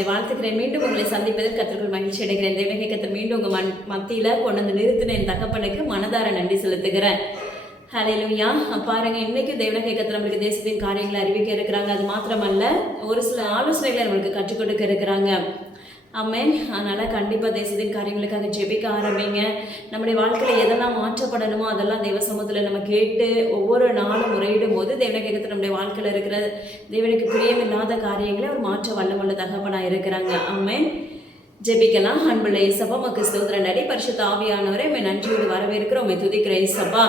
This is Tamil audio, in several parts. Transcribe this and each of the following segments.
உங்களை வாழ்த்துக்கிறேன். மீண்டும் உங்களை சந்திப்பதில் கர்த்தருக்குள் மகிழ்ச்சி அடைகிறேன். தேவனே கர்த்தர் மீண்டும் உங்கள் மத்தியில் கொண்டு வந்து நிறுத்தின என் தகப்பனுக்கு மனதார நன்றி செலுத்துகிறேன். ஹல்லேலூயா. பாருங்க, இன்னைக்கு தேவனே கர்த்தர் நம்மளுக்கு தேசத்தின் காரியங்களை அறிவிக்க இருக்கிறாங்க. அது மாத்திரமல்ல, ஒரு சில ஆலோசனைகளை நம்மளுக்கு கற்றுக் கொடுக்க இருக்கிறாங்க. ஆமென். அதனால் கண்டிப்பாக தேசத்தின் காரியங்களுக்காக ஜெபிக்க ஆரம்பிங்க. நம்முடைய வாழ்க்கையில் எதெல்லாம் மாற்றப்படணுமோ அதெல்லாம் தெய்வ சமூகத்தில் நம்ம கேட்டு ஒவ்வொரு நாளும் முறையிடும் போது தேவனை கேட்கறது நம்முடைய வாழ்க்கையில் இருக்கிற தேவனுக்கு பிரியமில்லாத காரியங்களை ஒரு மாற்ற வல்லமுள்ள தகப்பனாக இருக்கிறாங்க. ஆமென். ஜெபிக்கலாம். அன்புள்ள இயேசப்பா, உமக்கு ஸ்தோத்திரம் நடி பரிசுத்த ஆவியானவரே, உம்மை நன்றியோடு வரவேற்கிறோம். உம்மை துதிக்கிற இயேசப்பா,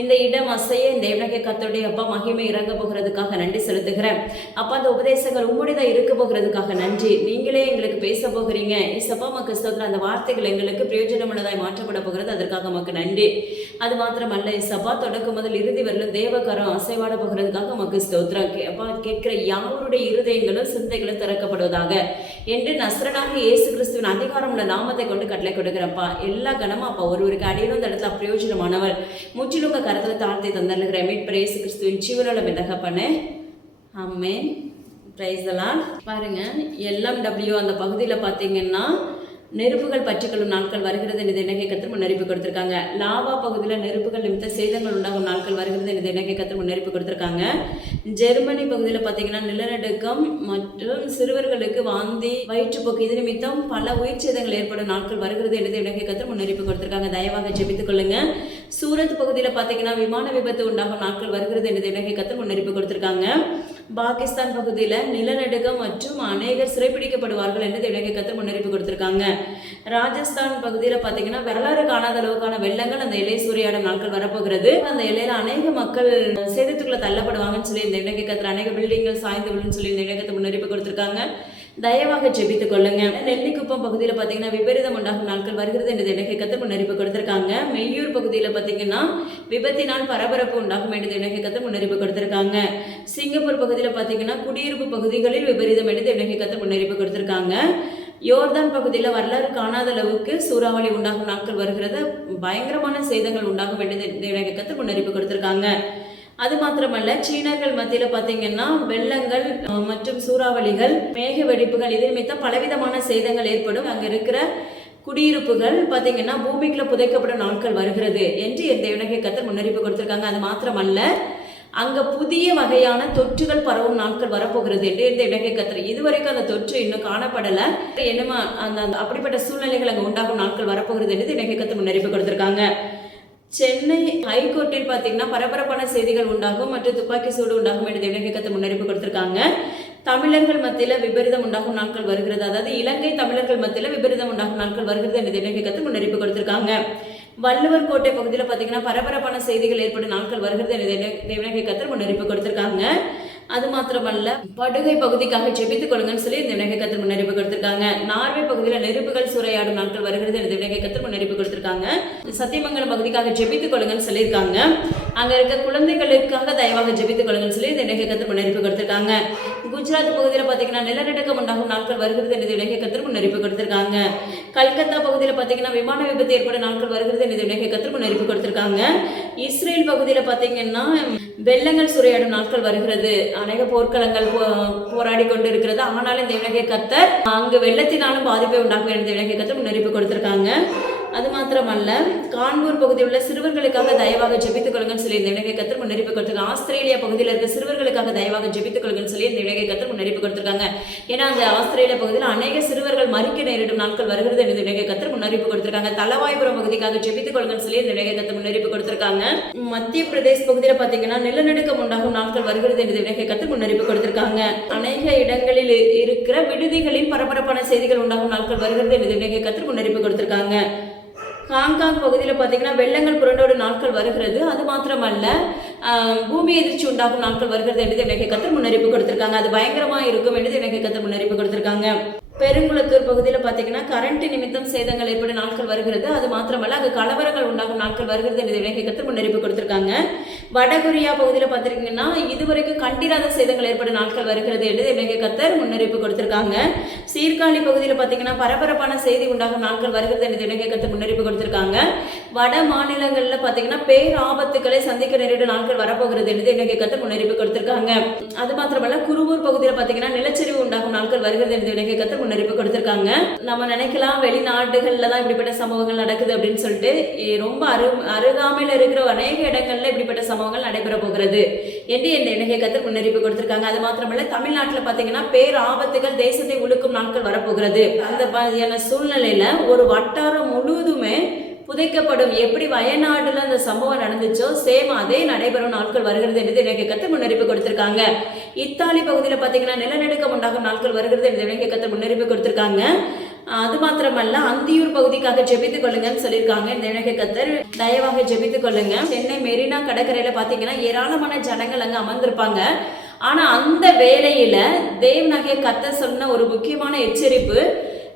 இந்த இடம் அசைய இந்த தேவனே கர்த்தருடைய அப்பா மகிமை இறங்க போகிறதுக்காக நன்றி செலுத்துகிறேன். அப்பா, அந்த உபதேசங்கள் உம்முடையதா இருக்க போகிறதுக்காக நன்றி. நீங்களே எங்களுக்கு பேச போகிறீங்க இயேசப்பா, உமக்கு ஸ்தோத்திரம். அந்த வார்த்தைகள் எங்களுக்கு பிரயோஜனமுள்ளதாய் மாற்றப்பட போகிறது. அதற்காக உமக்கு நன்றி. அது மாத்திரமல்ல இயேசப்பா, தொடக்கம் முதல் இறுதி வரலும் தேவகரம் அசைவாட போகிறதுக்காக உமக்கு ஸ்தோத்திரம். அப்பா, கேட்கிற யாருடைய இருதயங்களும் சிந்தைகளும் திறக்கப்படுவதாக என்று நஸ்ரனாக இயேசு கிறிஸ்துவின் அதிகாரம் உள்ள நாமத்தை கொண்டு கட்டளை கொடுக்கிறப்பா. எல்லா கணமும் அப்பா ஒருவருக்கு அடியிலும் இந்த இடத்துல பிரயோஜனமானவர் முற்றிலும் கருத்துல தாழ்த்தி தந்துருக்கிறேன். மீட்பர் இயேசு கிறிஸ்துவின் ஜீவனுள்ள தகப்பனே, ஆமென். Praise the lord. பாருங்க, LMW அந்த பகுதியில் பார்த்தீங்கன்னா நெருப்புகள் பற்றிக்கொள்ளும் நாட்கள் வருகிறது என்று தினகை கர்த்தர் முன்னறிப்பு கொடுத்திருக்காங்க. லாவா பகுதியில் நெருப்புகள் நிமித்த சேதங்கள் உண்டாகும் நாட்கள் வருகிறது என்று தினகை கர்த்தர் முன்னறிப்பு கொடுத்திருக்காங்க. ஜெர்மனி பகுதியில் பார்த்தீங்கன்னா நிலநடுக்கம் மற்றும் சிறுவர்களுக்கு வாந்தி, வயிற்றுப்போக்கு இது நிமித்தம் பல உயிர் சேதங்கள் ஏற்படும் நாட்கள் வருகிறது என்று தினகை கர்த்தர் முன்னறிப்பு கொடுத்திருக்காங்க. தயவாக ஜெபித்துக் கொள்ளுங்க. சூரத் பகுதியில் பார்த்தீங்கன்னா விமான விபத்து உண்டாகும் நாட்கள் வருகிறது என்று தினகை கர்த்தர் முன்னறிப்பு கொடுத்திருக்காங்க. பாகிஸ்தான் பகுதியில் நிலநடுக்கம் மற்றும் அநேகர் சிறைப்பிடிக்கப்படுவார்கள் என்று தினகை கர்த்தர் முன்னறிப்பு கொடுத்திருக்காங்க. ராஜஸ்தான் பகுதியில் பார்த்தீங்கன்னா வரலாறு காணாத அளவுக்கான வெள்ளங்கள் அந்த எல்லை சூறையாடும் நாட்கள் வரப்போகிறது. அந்த எல்லையில அநேக மக்கள் சேதத்துக்குள்ள தள்ளப்படுவாங்கன்னு சொல்லி இந்த இலங்கை கத்திர அநேக பில்டிங்கள் சாய்ந்து விழுன்னு சொல்லி இந்த இலங்கத்தை முன்னறிப்பு கொடுத்திருக்காங்க. தயவாக ஜெபித்துக் கொள்ளுங்க. நெல்லிக்குப்பம் பகுதியில் பார்த்தீங்கன்னா விபரீதம் உண்டாகும் நாட்கள் வருகிறது என்று இலங்கை கத்திர முன்னறிப்பு கொடுத்திருக்காங்க. மெய்யூர் பகுதியில் பார்த்தீங்கன்னா விபத்தினால் பரபரப்பு உண்டாகும் என்று இலங்கை கத்திர முன்னறிப்பு கொடுத்திருக்காங்க. சிங்கப்பூர் பகுதியில் பார்த்தீங்கன்னா குடியிருப்பு பகுதிகளில் விபரீதம் என்று இலங்கை கத்திர முன்னறிப்பு கொடுத்திருக்காங்க. யோர்தான் பகுதியில் வரலாறு காணாத அளவுக்கு சூறாவளி உண்டாகும் நாட்கள் வருகிறது. பயங்கரமான சேதங்கள் உண்டாகும் என்று கத்து முன்னறிப்பு கொடுத்திருக்காங்க. அது மாத்திரமல்ல, சீனர்கள் மத்தியில் பார்த்தீங்கன்னா வெள்ளங்கள் மற்றும் சூறாவளிகள், மேக வெடிப்புகள் இது நிமித்தம் பலவிதமான சேதங்கள் ஏற்படும். அங்கே இருக்கிற குடியிருப்புகள் பார்த்தீங்கன்னா பூமிக்குள்ள புதைக்கப்படும் நாட்கள் வருகிறது என்று தேவனகை கத்தர் முன்னறிப்பு கொடுத்திருக்காங்க. அது மாத்திரமல்ல, அங்க புதிய வகையான தொற்றுகள் பரவும் நாட்கள் வரப்போகிறது என்று இந்த இலங்கை கத்தர். இதுவரைக்கும் அந்த தொற்று இன்னும் காணப்படலை. என்னமா அந்த அப்படிப்பட்ட சூழ்நிலைகள் அங்கே உண்டாகும் நாட்கள் வரப்போகிறது என்று இலங்கை கத்தர் முன்னறிப்பு கொடுத்திருக்காங்க. சென்னை ஹைகோர்ட்டில் பார்த்தீங்கன்னா பரபரப்பான செய்திகள் உண்டாகும் மற்றும் துப்பாக்கி சூடு உண்டாகும் என்று இலங்கை கத்தர் முன்னறிப்பு கொடுத்திருக்காங்க. தமிழர்கள் மத்தியில் விபரீதம் உண்டாகும் நாட்கள் வருகிறது. அதாவது இலங்கை தமிழர்கள் மத்தியில் விபரீதம் உண்டாகும் நாட்கள் வருகிறது என்று இலங்கை கத்தர் முன்னறிப்பு கொடுத்திருக்காங்க. வள்ளுவர் கோட்டை பகுதியில் பார்த்தீங்கன்னா பரபரப்பான செய்திகள் ஏற்படும் நாட்கள் வருகிறது என்று தேவனகை கத்தர் முன்னறிப்பு கொடுத்திருக்காங்க. அது மாத்திரமல்ல, படுகை பகுதிக்காக ஜெபித்துக் கொள்ளுங்கன்னு சொல்லி இந்த வினகை கத்தர் முன்னறிப்பு கொடுத்திருக்காங்க. நார்வே பகுதியில் நெருப்புகள் சூறையாடும் நாட்கள் வருகிறது என்று வினகை கத்தர் முன்னறிப்பு கொடுத்திருக்காங்க. சத்தியமங்கலம் பகுதிக்காக ஜெபித்துக் கொள்ளுங்கன்னு சொல்லியிருக்காங்க. அங்க இருக்க குழந்தைகளுக்காக தயவாக ஜெபித்துக் கொள்ளுங்கன்னு சொல்லி இந்த வினகை கத்தர் முன்னறிப்பு கொடுத்திருக்காங்க. குஜராத் பகுதியில் பார்த்தீங்கன்னா நிலநடுக்கம் உண்டாகும் நாட்கள் வருகிறது என்று வினகை கத்தர் முன்னறிப்பு கொடுத்திருக்காங்க. கல்கத்தா பகுதியில் பார்த்தீங்கன்னா விமான விபத்து ஏற்படும் நாட்கள் வருகிறது என்று வினகை கத்தர் முன்னறிப்பு கொடுத்திருக்காங்க. இஸ்ரேல் பகுதியில் பார்த்தீங்கன்னா வெள்ளங்கள் சூறையாடும் நாட்கள் வருகிறது. அநேக போர்க்களங்கள் போராடி கொண்டு இருக்கிறது. ஆனாலும் இந்த வினகை கத்தர் அங்கு வெள்ளத்தினாலும் பாதிப்பை உண்டாகும் என்று வினகை கத்தர் முன்னறிப்பு கொடுத்திருக்காங்க. அது மாத்திரமல்ல, கான்பூர் பகுதியில் உள்ள சிறுவர்களுக்காக தயவாக ஜெபித்துக் கொள்ளுங்கன்னு சொல்லி இந்த வினகை கத்தர் முன்னறிப்பு கொடுத்திருக்காங்க. ஆஸ்திரேலியா பகுதியில் இருக்க சிறுவர்களுக்காக தயவாக ஜெபித்துக் கொள்ளுங்கன்னு சொல்லி இந்த வினகை கத்தர் முன்னறிப்பு கொடுத்திருக்காங்க. ஏன்னா அந்த ஆஸ்திரேலியா பகுதியில் அநேக சிறுவர்கள் மறிக்க நேரிடும் நாட்கள் வருகிறது என்று வினகை கத்தர் முன்னறிப்பு கொடுத்திருக்காங்க. தலவாய்புரம் பகுதிக்காக ஜெபித்துக் கொள்ளுங்கன்னு சொல்லி இந்த வினகை கத்தர் முன்னறிப்பு கொடுத்திருக்காங்க. மத்திய பிரதேச பகுதியில் பார்த்தீங்கன்னா நிலநடுக்கம் உண்டாகும் நாட்கள் வருகிறது என்று வினகை கத்தர் முன்னறிப்பு கொடுத்திருக்காங்க. அநேக இடங்களில் இருக்கிற விடுதிகளில் பரபரப்பான செய்திகள் உண்டாகும் நாட்கள் வருகிறது என்று வினகை கத்தர் முன்னறிப்பு கொடுத்திருக்காங்க. ஹாங்காங் பகுதியில் பார்த்தீங்கன்னா வெள்ளங்கள் புரண்டோடு நாட்கள் வருகிறது. அது மாத்திரமல்ல, பூமி எதிர்ச்சி உண்டாகும் நாட்கள் வருகிறது என்று வினகை கத்தர் முன்னறிப்பு கொடுத்திருக்காங்க. அது பயங்கரமாக இருக்கும் என்று வினகை கத்தர் முன்னறிப்பு கொடுத்திருக்காங்க. பெருங்குளத்தூர் பகுதியில் பார்த்தீங்கன்னா கரண்ட் நிமித்தம் சேதங்கள் ஏற்படும் நாட்கள் வருகிறது. அது மாத்திரமல்ல, அங்கு கலவரங்கள் உண்டாகும் நாட்கள் வருகிறது என்று வினகை கத்தர் முன்னறிப்பு கொடுத்திருக்காங்க. வடகொரியா பகுதியில் பார்த்தீங்கன்னா இதுவரைக்கும் கண்டிராத சேதங்கள் ஏற்படும் நாட்கள் வருகிறது என்று வினகை கத்தர் முன்னறிப்பு கொடுத்திருக்காங்க. சீர்காழி பகுதியில் பார்த்தீங்கன்னா பரபரப்பான செய்தி உண்டாகும் நாட்கள் வருகிறது என்று வினகை கத்தர் முன்னறிப்பு கொடுத்திருக்காங்க. வட மாநிலங்கள்ல பாத்தீங்கன்னா பேராபத்துக்களை சந்திக்க நேரிடும் நாட்கள் வரப்போகிறது என்று இன்றைக்கு கர்த்தர் முன்னறிவிப்பு கொடுத்திருக்காங்க. அது மாத்திரமல்ல குருவூர் பகுதியில் பாத்தீங்கன்னா நிலச்சரிவு உண்டாகும் நாட்கள் வருகிறது என்று இன்றைக்கு கர்த்தர் முன்னறிவிப்பு கொடுத்திருக்காங்க. நம்ம நினைக்கலாம் வெளிநாடுகள்ல தான் இப்படிப்பட்ட சம்பவங்கள் நடக்குது அப்படின்னு சொல்லிட்டு, ரொம்ப அருகாமையில் இருக்கிற அநேக இடங்கள்ல இப்படிப்பட்ட சம்பவங்கள் நடைபெற போகிறது என்று இந்த இன்றைக்கு கர்த்தர் முன்னறிவிப்பு கொடுத்திருக்காங்க. அது மாத்திரமல்ல தமிழ்நாட்டில் பாத்தீங்கன்னா பேராபத்துகள் தேசத்தை உழுக்கும் நாட்கள் வரப்போகிறது. அந்த மாதிரியான சூழ்நிலையில ஒரு வட்டாரம் முழுவதுமே புதைக்கப்படும். எப்படி வயநாடுல அந்த சம்பவம் நடந்துச்சோ சேம் அதே நடைபெறும் நாட்கள் வருகிறது என்று இன்றைக்கு கர்த்தர் முன்னறிவிப்பு கொடுத்திருக்காங்க. இத்தாலி பகுதியில் பாத்தீங்கன்னா நிலநடுக்கம் உண்டாகும் நாட்கள் வருகிறது என்று இன்றைக்கு கர்த்தர் முன்னறிவிப்பு கொடுத்திருக்காங்க. அது மாத்திரமல்ல அந்தியூர் பகுதிக்காக ஜெபித்துக் கொள்ளுங்கன்னு சொல்லியிருக்காங்க. இந்த இன்றைக்கு கர்த்தர் தயவாக ஜெபித்துக் கொள்ளுங்க. சென்னை மெரினா கடற்கரையில பாத்தீங்கன்னா ஏராளமான ஜனங்கள் அங்க அமர்ந்திருப்பாங்க. ஆனா அந்த வேளையில தேவனாகிய கர்த்தர் சொன்ன ஒரு முக்கியமான எச்சரிப்பு,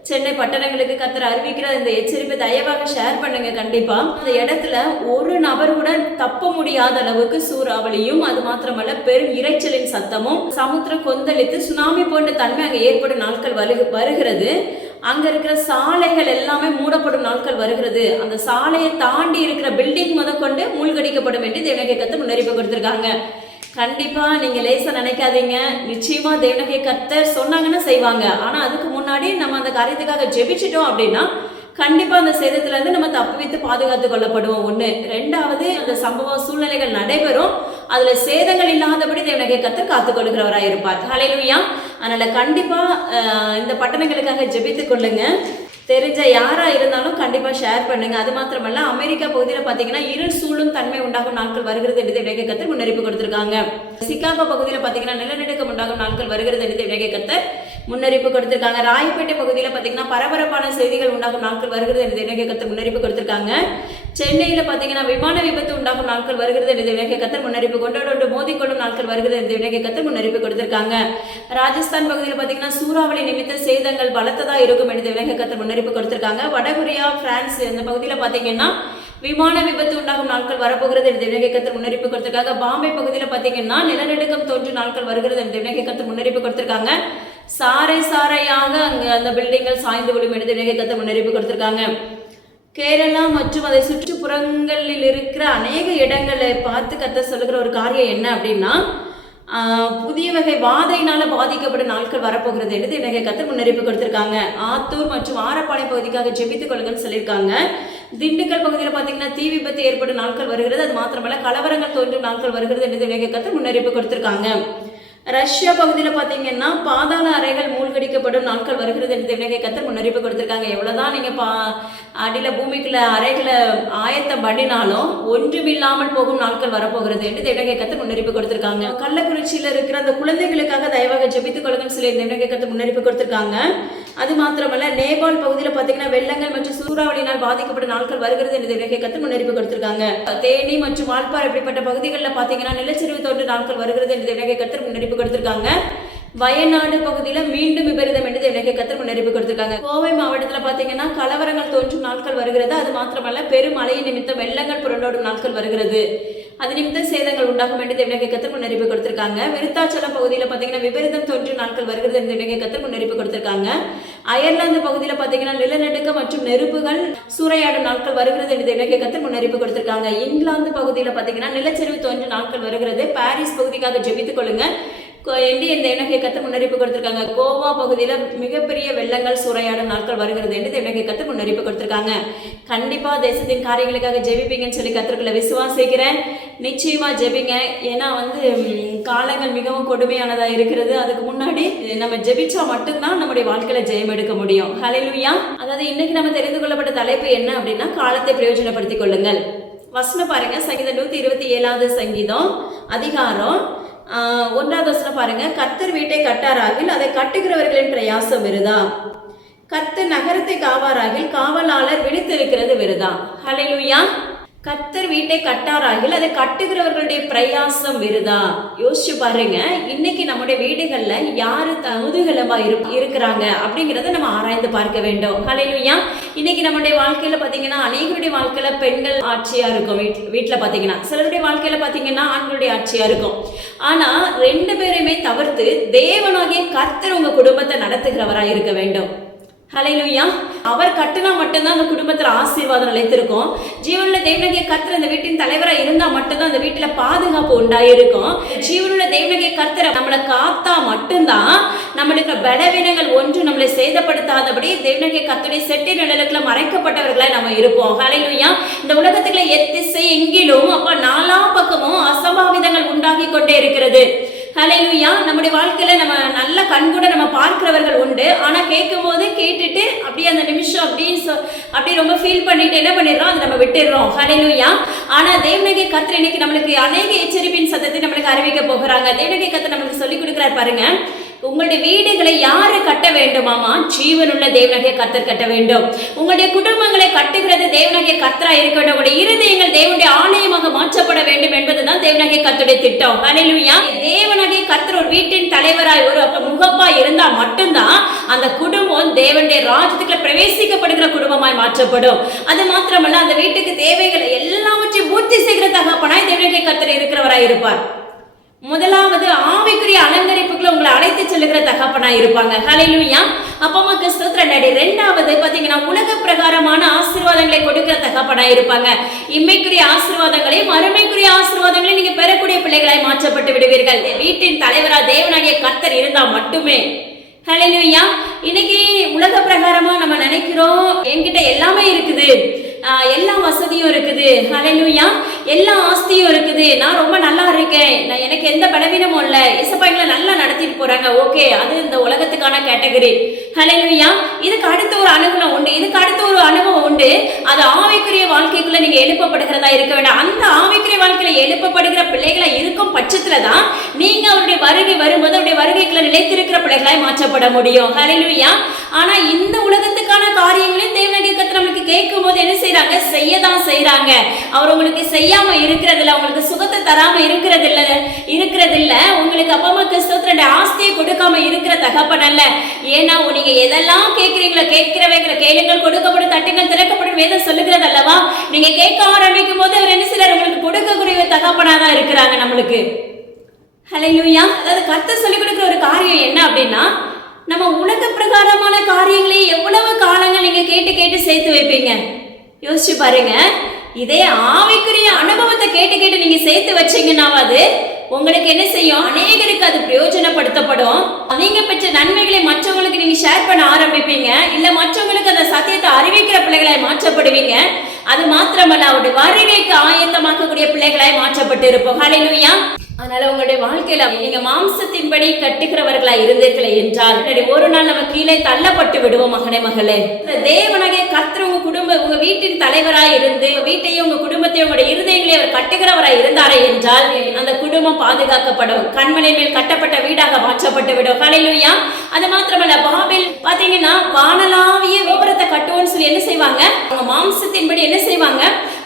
சென்னை பட்டணங்களுக்கு கர்த்தர் அறிவிக்கிற இந்த எச்சரிப்பை தயவாக ஷேர் பண்ணுங்க. கண்டிப்பா அந்த இடத்துல ஒரு நபர் கூட தப்ப முடியாத அளவுக்கு சூறாவளியும் அது மாத்திரமல்ல பெரும் இரைச்சலின் சத்தமும் சமுத்திரம் கொந்தளித்து சுனாமி போன்ற தன்மை அங்க ஏற்படும் நாட்கள் வருகிறது. அங்க இருக்கிற சாலைகள் எல்லாமே மூடப்படும் நாட்கள் வருகிறது. அந்த சாலையை தாண்டி இருக்கிற பில்டிங் முதற்கொண்டு மூழ்கடிக்கப்படும் என்று தேவனாகிய கர்த்தர் முன்னறிவிப்பு கொடுத்திருக்காங்க. கண்டிப்பா நீங்க லேசா நினைக்காதீங்க. நிச்சயமா தேவனாகிய கர்த்தர் சொன்னாங்கன்னா செய்வாங்க. ஆனா அதுக்கு முன்னாடி நம்ம அந்த காரியத்துக்காக ஜெபிச்சிட்டோம் அப்படின்னா கண்டிப்பா அந்த சேதத்துல இருந்து நம்ம தப்புவித்து பாதுகாத்து கொள்ளப்படுவோம். ஒண்ணு. ரெண்டாவது, அந்த சம்பவ சூழ்நிலைகள் நடைபெறும், அதுல சேதங்கள் இல்லாதபடி தேவனாகிய கர்த்தர் காத்துக்கொள்கிறவராய் இருப்பார். ஹல்லேலூயா. அதனால கண்டிப்பா இந்த பட்டணங்களுக்காக ஜெபித்துக் கொள்ளுங்க. தெரிஞ்ச யாரா இருந்தாலும் கண்டிப்பா ஷேர் பண்ணுங்க. அது மாத்திரமல்ல அமெரிக்கா பகுதியில் பாத்தீங்கன்னா இருள் சூழும் தன்மை உண்டாகும் நாட்கள் வருகிறது என்று இன்றைக்கு கர்த்தர் முன்னறிவிப்பு கொடுத்திருக்காங்க. சிகாகோ பகுதியில் பாத்தீங்கன்னா நிலநடுக்கம் உண்டாகும் நாட்கள் வருகிறது என்று இன்றைக்கு கர்த்தர் முன்னறிவிப்பு கொடுத்திருக்காங்க. ராயப்பேட்டை பகுதியில் பாத்தீங்கன்னா பரபரப்பான செய்திகள் உண்டாகும் நாட்கள் வருகிறது என்று இன்றைக்கு கர்த்தர் முன்னறிவிப்பு கொடுத்திருக்காங்க. சென்னையில பாத்தீங்கன்னா விமான விபத்து உண்டாகும் நாட்கள் வருகிறது என்று இன்றைக்கு கர்த்தர் முன்னறிவிப்பு, கொண்டோடு மோதிக்கொள்ளும் நாட்கள் வருகிறது என்று இன்றைக்கு கர்த்தர் முன்னறிவிப்பு கொடுத்திருக்காங்க. ராஜஸ்தான் பகுதியில் பாத்தீங்கன்னா சூறாவளி நிமித்த சேதங்கள் பலத்ததா இருக்கும் என்று இன்றைக்கு கர்த்தர் முன்னறிவிப்பு கொடுத்திருக்காங்க. வடகொரியா, பிரான்ஸ் இந்த பகுதியில் பாத்தீங்கன்னா விமான விபத்து உண்டாகும் நாட்கள் வரப்போகிறது என்று இன்றைக்கு கர்த்தர் முன்னறிவிப்பு கொடுத்திருக்காங்க. பாம்பே பகுதியில் பாத்தீங்கன்னா நிலநடுக்கம் தோன்றும் நாட்கள் வருகிறது என்று இன்றைக்கு கர்த்தர் முன்னறிவிப்பு கொடுத்திருக்காங்க. சாறை சாறையாக அங்க அந்த பில்டிங்கள் சாய்ந்து விடும் என்று இன்றைக்கு கர்த்தர் முன்னறிவிப்பு கொடுத்திருக்காங்க. கேரளா மற்றும் அதை சுற்றுப்புறங்களில் இருக்கிற அநேக இடங்களை பார்த்து கர்த்தர் சொல்லுகிற ஒரு காரியம் என்ன அப்படின்னா, புதிய வகை வாதையினால பாதிக்கப்படும் நாட்கள் வரப்போகிறது என்று இன்றைக்கு கர்த்தர் முன்னறிவிப்பு கொடுத்திருக்காங்க. ஆத்தூர் மற்றும் ஆரப்பாளையம் பகுதிக்காக ஜெபித்துக் கொள்ளுங்கன்னு சொல்லியிருக்காங்க. திண்டுக்கல் பகுதியில் பாத்தீங்கன்னா தீ விபத்து ஏற்படும் நாட்கள் வருகிறது. அது மாத்திரமல்ல கலவரங்கள் தோன்றும் நாட்கள் வருகிறது என்று இன்றைக்கு கர்த்தர் முன்னறிவிப்பு கொடுத்திருக்காங்க. ரஷ்யா பகுதியில் பாத்தீங்கன்னா பாதாள அறைகள் மூழ்கடிக்கப்படும் நாட்கள் வருகிறது என்று இன்றைக்கு கர்த்தர் முன்னறிவிப்பு கொடுத்திருக்காங்க. எவ்வளவுதான் நீங்க அடியில பூமிக்குள்ள அறைகளை ஆயத்தம் பண்ணினாலும் ஒன்றுமில்லாமல் போகும் நாட்கள் வரப்போகிறது என்று இன்றைக்கு கர்த்தர் முன்னறிவிப்பு கொடுத்திருக்காங்க. கள்ளக்குறிச்சியில இருக்கிற அந்த குழந்தைகளுக்காக தயவாக ஜெபித்துக் கொள்ளுங்கன்னு சொல்லி இன்றைக்கு கர்த்தர் முன்னறிவிப்பு கொடுத்திருக்காங்க. அது மாத்திரமல்ல நேபாள் பகுதியில் பாத்தீங்கன்னா வெள்ளங்கள் மற்றும் சூறாவளியினால் பாதிக்கப்பட்ட நாட்கள் வருகிறது என்று இன்றைக்கு கர்த்தர் முன்னறிவிப்பு கொடுத்திருக்காங்க. தேனி மற்றும் வால்பாறை இப்படிப்பட்ட பகுதிகளில் பாத்தீங்கன்னா நிலச்சரிவு தோன்ற நாட்கள் வருகிறது என்று இன்றைக்கு கர்த்தர் முன்னறிவிப்பு கொடுத்திருக்காங்க. வயநாடு பகுதியில மீண்டும் விபரீதம் என்று இன்றைக்கு கர்த்தர் முன்னறிவிப்பு கொடுத்திருக்காங்க. கோவை மாவட்டத்தில் பாத்தீங்கன்னா கலவரங்கள் தோன்றும் நாட்கள் வருகிறது. அது மாத்திரமல்ல பெரும் மழையின் நிமித்தம் வெள்ளங்கள் புரண்டோடும் நாட்கள் வருகிறது. அது நிமித்தம் சேதங்கள் உண்டாகும் என்று இன்றைக்கு கர்த்தர் முன்னறிவிப்பு கொடுத்திருக்காங்க. விருத்தாச்சலம் பகுதியில் பாத்தீங்கன்னா விபரீதம் தோன்றும் நாட்கள் வருகிறது என்று இன்றைக்கு கர்த்தர் முன்னறிவிப்பு கொடுத்திருக்காங்க. அயர்லாந்து பகுதியில் பாத்தீங்கன்னா நிலநடுக்கம் மற்றும் நெருப்புகள் சூறையாடும் நாட்கள் வருகிறது என்று இன்றைக்கு கர்த்தர் முன்னறிவிப்பு கொடுத்திருக்காங்க. இங்கிலாந்து பகுதியில் பாத்தீங்கன்னா நிலச்சரிவு தோன்றும் நாட்கள் வருகிறது. பாரிஸ் பகுதிக்காக ஜெபித்துக் கொள்ளுங்க என்று இந்த இன்றைக்கு கர்த்தர் முன்னறிவிப்பு கொடுத்திருக்காங்க. கோவா பகுதியில் மிகப்பெரிய வெள்ளங்கள் சூறையாடும் நாட்கள் வருகிறது என்று இன்றைக்கு கர்த்தர் முன்னறிவிப்பு கொடுத்திருக்காங்க. கண்டிப்பா தேசத்தின் காரியங்களுக்காக ஜெபிப்பீங்கன்னு சொல்லி கர்த்தர்களை விசுவாசிக்கிறேன். நிச்சயமா ஜெபிங்க. ஏன்னா காலங்கள் மிகவும் கொடுமையானதா இருக்கிறது. அதுக்கு முன்னாடி நம்ம ஜெபிச்சா மட்டும்தான் நம்முடைய வாழ்க்கையில ஜெயம் எடுக்க முடியும். ஹல்லேலூயா. அதாவது இன்னைக்கு நம்ம தெரிந்து கொள்ளப்பட்ட தலைப்பு என்ன அப்படின்னா, காலத்தை பிரயோஜனப்படுத்திக் கொள்ளுங்கள். வசனம் பாருங்க, சங்கீதம் 127வது சங்கீதம் அதிகாரம் 1வது வசனம் பாருங்க. கர்த்தர் வீட்டை கட்டாராகில் அதை கட்டுகிறவர்களின் பிரயாசம் விருதா. கர்த்தர் நகரத்தை காவாராகில் காவலாளர் விழித்திருக்கிறது விருதா. ஹல்லேலூயா. கர்த்தர் வீட்டை கட்டாராகில் அதை கட்டுகிறவர்களுடைய பிரயாசம் விருதா. யோசிச்சு பாருங்க, இன்னைக்கு நம்முடைய வீடுகள்ல யாரு முதுகெலும்பா இருக்கிறாங்க அப்படிங்கறத நம்ம ஆராய்ந்து பார்க்க வேண்டும். ஹல்லேலூயா. இன்னைக்கு நம்முடைய வாழ்க்கையில பாத்தீங்கன்னா அநேகருடைய வாழ்க்கையில பெண்கள் ஆட்சியா இருக்கும். வீட்டுல பாத்தீங்கன்னா சிலருடைய வாழ்க்கையில பாத்தீங்கன்னா ஆண்களுடைய ஆட்சியா இருக்கும். ஆனா 2 பேரையுமே தவிர்த்து தேவனாகிய கர்த்தர் உங்க குடும்பத்தை நடத்துகிறவரா இருக்க வேண்டும். ஹல்லேலூயா. அவர் கட்டினா மட்டும்தான் அந்த குடும்பத்துல ஆசீர்வாதம் நிலைத்திருக்கும். ஜீவனுள்ள தேவனாகிய கர்த்தர் அந்த வீட்டின் தலைவரா இருந்தா மட்டும்தான் அந்த வீட்டுல பாதுகாப்பு உண்டாயிருக்கும். ஜீவனுள்ள தேவனாகிய கர்த்தர் நம்மளை காத்தா மட்டும்தான் நம்மளுக்கு பலவீனங்கள் ஒன்று நம்மளை சேதப்படுத்தாதபடி தேவனாகிய கர்த்தருடைய செட்டி நிழலுக்குள்ள மறைக்கப்பட்டவர்களா நம்ம இருப்போம். ஹல்லேலூயா. இந்த உலகத்துக்குள்ள எத்திசை எங்கிலும் அப்ப நாலா பக்கமும் அசம்பாவிதங்கள் உண்டாகி கொண்டே இருக்கிறது. ஹல்லேலூயா. நம்முடைய வாழ்க்கையில நம்ம நல்ல கண்கூட நம்ம பார்க்கிறவர்கள் உண்டு. ஆனா கேட்கும் போது கேட்டுட்டு அப்படியே அந்த நிமிஷம் அப்படியே ரொம்ப ஃபீல் பண்ணிட்டு என்ன பண்ணிடுறோம், அதை நம்ம விட்டுடுறோம். ஹல்லேலூயா. ஆனா தேவனாகிய கர்த்தர் இன்னைக்கு நம்மளுக்கு அநேக எச்சரிப்பின் சத்தத்தை நம்மளுக்கு அறிவிக்க போகிறாங்க. தேவனாகிய கர்த்தர் நம்மளுக்கு சொல்லி கொடுக்கிறார் பாருங்க. உங்களுடைய வீடுகளை யாரு கட்ட வேண்டுமாமா? ஜீவனுள்ள தேவனாகிய கர்த்தர் கட்ட வேண்டும். உங்களுடைய குடும்பங்களை கட்டுகிறது தேவனாகிய கர்த்தரா இருக்க வேண்டும். உங்களுடைய இருதயங்கள் தேவனுடைய ஆலயமாக மாற்றப்பட வேண்டும் என்பதுதான் தேவனாகிய கர்த்தருடைய திட்டம். ஹல்லேலூயா. தேவனாகிய கர்த்தர் ஒரு வீட்டின் தலைவராய் ஒரு முகப்பா இருந்தா மட்டும்தான் அந்த குடும்பம் தேவனுடைய ராஜ்யத்துக்குள்ள பிரவேசிக்கப்படுகிற குடும்பமாய் மாற்றப்படும். அது மாத்திரமல்ல, அந்த வீட்டுக்கு தேவைகளை எல்லாவற்றையும் பூர்த்தி செய்கிற தகப்பனாய் தேவனாகிய கர்த்தர் இருக்கிறவராய் இருப்பார். முதலாவது ஆவிக்குரிய அலங்கரிப்புக்குள்ள உங்களை அழைத்து செல்லுகிற தகப்பனா இருப்பாங்க. ஹல்லேலூயா. அப்பமாக்கு ஸ்தோத்திரம் டாடி. ரெண்டாவது பாத்தீங்கன்னா உலக பிரகாரமான ஆசீர்வாதங்களை கொடுக்கிற தகப்பனா இருப்பாங்க. இம்மைக்குரிய ஆசீர்வாதங்களையும் மறுமைக்குரிய ஆசீர்வாதங்களையும் நீங்க பெறக்கூடிய பிள்ளைகளாய் மாற்றப்பட்டு விடுவீர்கள். வீட்டின் தலைவரா தேவனாகிய கர்த்தர் இருந்தா மட்டுமே. ஹல்லேலூயா. இன்னைக்கு உலக பிரகாரமா நம்ம நினைக்கிறோம், என்கிட்ட எல்லாமே இருக்குது, எல்லா வசதியும் இருக்குது, ஹல்லேலூயா, எல்லா ஆஸ்தியும் இருக்குது, நான் ரொம்ப நல்லா இருக்கேன், எனக்கு எந்த பலவீனமும் இல்லை, இயேசுப்பா எங்களை நல்லா நடத்திட்டு போறாங்க. ஓகே, அது இந்த உலகத்துக்கான கேட்டகரி. ஹல்லேலூயா. இதுக்கு அடுத்த ஒரு அனுகூலம் உண்டு, இதுக்கு அடுத்த ஒரு அனுபவம் உண்டு. அது ஆவிக்குரிய வாழ்க்கைக்குள்ள நீங்க எழுப்பப்படுகிறதா இருக்க வேண்டாம். அந்த ஆவிக்குரிய வாழ்க்கையில எழுப்பப்படுகிற பிள்ளைகளை இருக்கும் பட்சத்துலதான் நீங்க அவருடைய வருகை வரும்போது அவருடைய வருகைக்குள்ள நிலைத்திருக்கிற பிள்ளைகளாய் மாற்றப்பட முடியும். ஹல்லேலூயா. ஆனா இந்த உலகத்துக்கான காரியங்களையும் தேவனாகிய கர்த்தர் நமக்கு கேட்கும் போது என்ன செய்யறாங்க? செய்யதான் செய்யறாங்க. அவர் உங்களுக்கு செய்யாம இருக்கிறதில்ல, உங்களுக்கு சுகத்தை தராம இருக்கிறதில்ல, உங்களுக்கு அப்பா அம்மா ஸ்தோத்திர ஆஸ்தியை கொடுக்காம இருக்கிற தகப்பன் அல்ல. ஏன்னா நீங்க எதெல்லாம் கேட்கிறீங்களோ கேட்கிறவைகளை கேளுங்கள், கொடுக்கப்படும், தட்டுங்கள், திறக்கப்படும் வேதம் சொல்லுகிறது அல்லவா? நீங்க கேட்க ஆரம்பிக்கும் போது அவர் என்ன செய்யறாரு? உங்களுக்கு கொடுக்கக்கூடிய தகப்பனாதான் இருக்கிறாங்க நம்மளுக்கு. ஹல்லேலூயா. அதாவது கர்த்தர் சொல்லிக் கொடுக்கிற ஒரு காரியம் என்ன அப்படின்னா, நம்ம உலக பிரகாரமான காரியங்களை எவ்வளவு காலங்கள் நீங்க கேட்டு கேட்டு சேர்த்து வைப்பீங்க? யோசிச்சு பாருங்க. இதே ஆவிக்குரிய அனுபவத்தை கேட்டு கேட்டு நீங்க சேர்த்து வச்சீங்கன்னாவது உங்களுக்கு என்ன செய்யும்? அநேகருக்கு அது பிரயோஜனப்படுத்தப்படும். நீங்க பெற்ற நன்மைகளை மற்றவங்களுக்கு நீங்க ஷேர் பண்ண ஆரம்பிப்பீங்க. இல்ல மற்றவங்களுக்கு அந்த சத்தியத்தை அறிவிக்கிற பிள்ளைகளாய் மாற்றப்படுவீங்க. அது மாத்திரமல்ல, அவருடைய வருகைக்கு ஆயத்தமாக்கக்கூடிய பிள்ளைகளாய் மாற்றப்பட்டு இருப்போம். ஹல்லேலூயா. அதனால உங்களுடைய வாழ்க்கையில நீங்க மாம்சத்தின்படி கட்டுகிறவர்களா இருந்தீர்களே என்றால் ஒரு நாள் நம்ம கீழே தள்ளப்பட்டு விடுவோம். மகனே மகளே, தேவனாகிய கர்த்தர் உங்க வீட்டின் தலைவராய் இருந்து வீட்டையும் உங்க குடும்பத்தையும் உங்களுடைய இருதயங்களையும் அவர் கட்டுகிறவராய் இருந்தாரே என்றால் அந்த குடும்பம் பாதுகாக்கப்படும், கண்மலை மேல் கட்டப்பட்ட வீடாக மாற்றப்பட்டு விடும். ஹல்லேலூயா. அது மாத்திரமல்ல, பாபில் பாத்தீங்கன்னா வானலாவிய கோபுரத்தை கட்டுவோம்னு சொல்லி என்ன செய்வாங்க? அவங்க மாம்சத்தின்படி என்ன செய்வாங்க?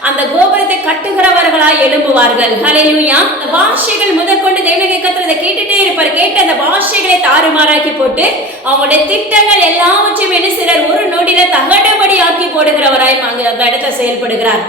அந்த கோபுரத்தை கட்டுகிறவர்களாய் எழும்புவார்கள். ஹல்லேலூயா. பாஷைகள் முதற்கொண்டு தேவனாகிய கர்த்தர் அதை கேட்டுட்டே இருப்பார். கேட்டு அந்த பாஷைகளை தாறுமாறாக்கி போட்டு அவங்களுடைய திட்டங்கள் எல்லாவற்றையும் என்ன செய்றார்? ஒரு நொடியில தகடபடி ஆக்கி போடுகிறவராய் அந்த இடத்துல செயல்படுகிறார்.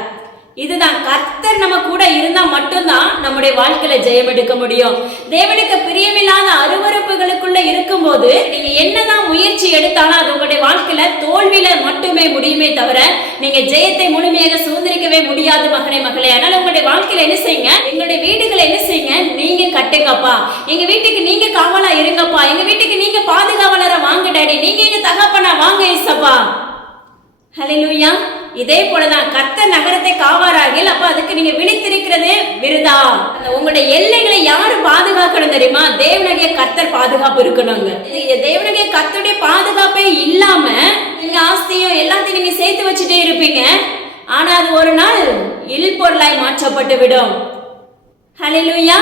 இதுதான் கர்த்தர் நம்ம கூட இருந்தா மட்டும்தான் நம்முடைய வாழ்க்கையில ஜெயம் எடுக்க முடியும். தேவனுக்கு பிரியமில்லாத அருவருப்புகளுக்குள்ள இருக்கும் போது நீங்க என்னதான் முயற்சி எடுத்தாலும் அது உங்களுடைய வாழ்க்கையில தோல்வியில மட்டுமே முடியுமே தவிர நீங்க ஜெயத்தை முழுமையாக சுதந்திரிக்கவே முடியாது. மகனே மகளே, அதனால உங்களுடைய வாழ்க்கையில என்ன செய்யுங்க? எங்களுடைய வீடுகளை என்ன செய்யுங்க? நீங்க கட்டுங்கப்பா. எங்க வீட்டுக்கு நீங்க காவலா இருங்கப்பா. எங்க வீட்டுக்கு நீங்க பாதுகாவலரா வாங்க டாடி. நீங்க எங்க தகப்பனா வாங்க ஏசப்பா. ஹல்லேலூயா. இதே போலதான் கர்த்தர் நகரத்தை காவாராகில், அப்ப அதுக்கு நீங்க விழித்திருக்கிறது விருதா. உங்களுடைய எல்லைகளை யாரு பாதுகாக்கணும் தெரியுமா? தேவனாகிய கர்த்தர் பாதுகாப்பு இருக்கணுங்க. தேவனாகிய கர்த்தருடைய பாதுகாப்பே இல்லாம நீங்க ஆஸ்தியும் எல்லாத்தையும் நீங்க சேர்த்து வச்சுட்டே இருப்பீங்க. ஆனா அது ஒரு நாள் இல்பொருளாய் மாற்றப்பட்டு விடும். ஹல்லேலூயா.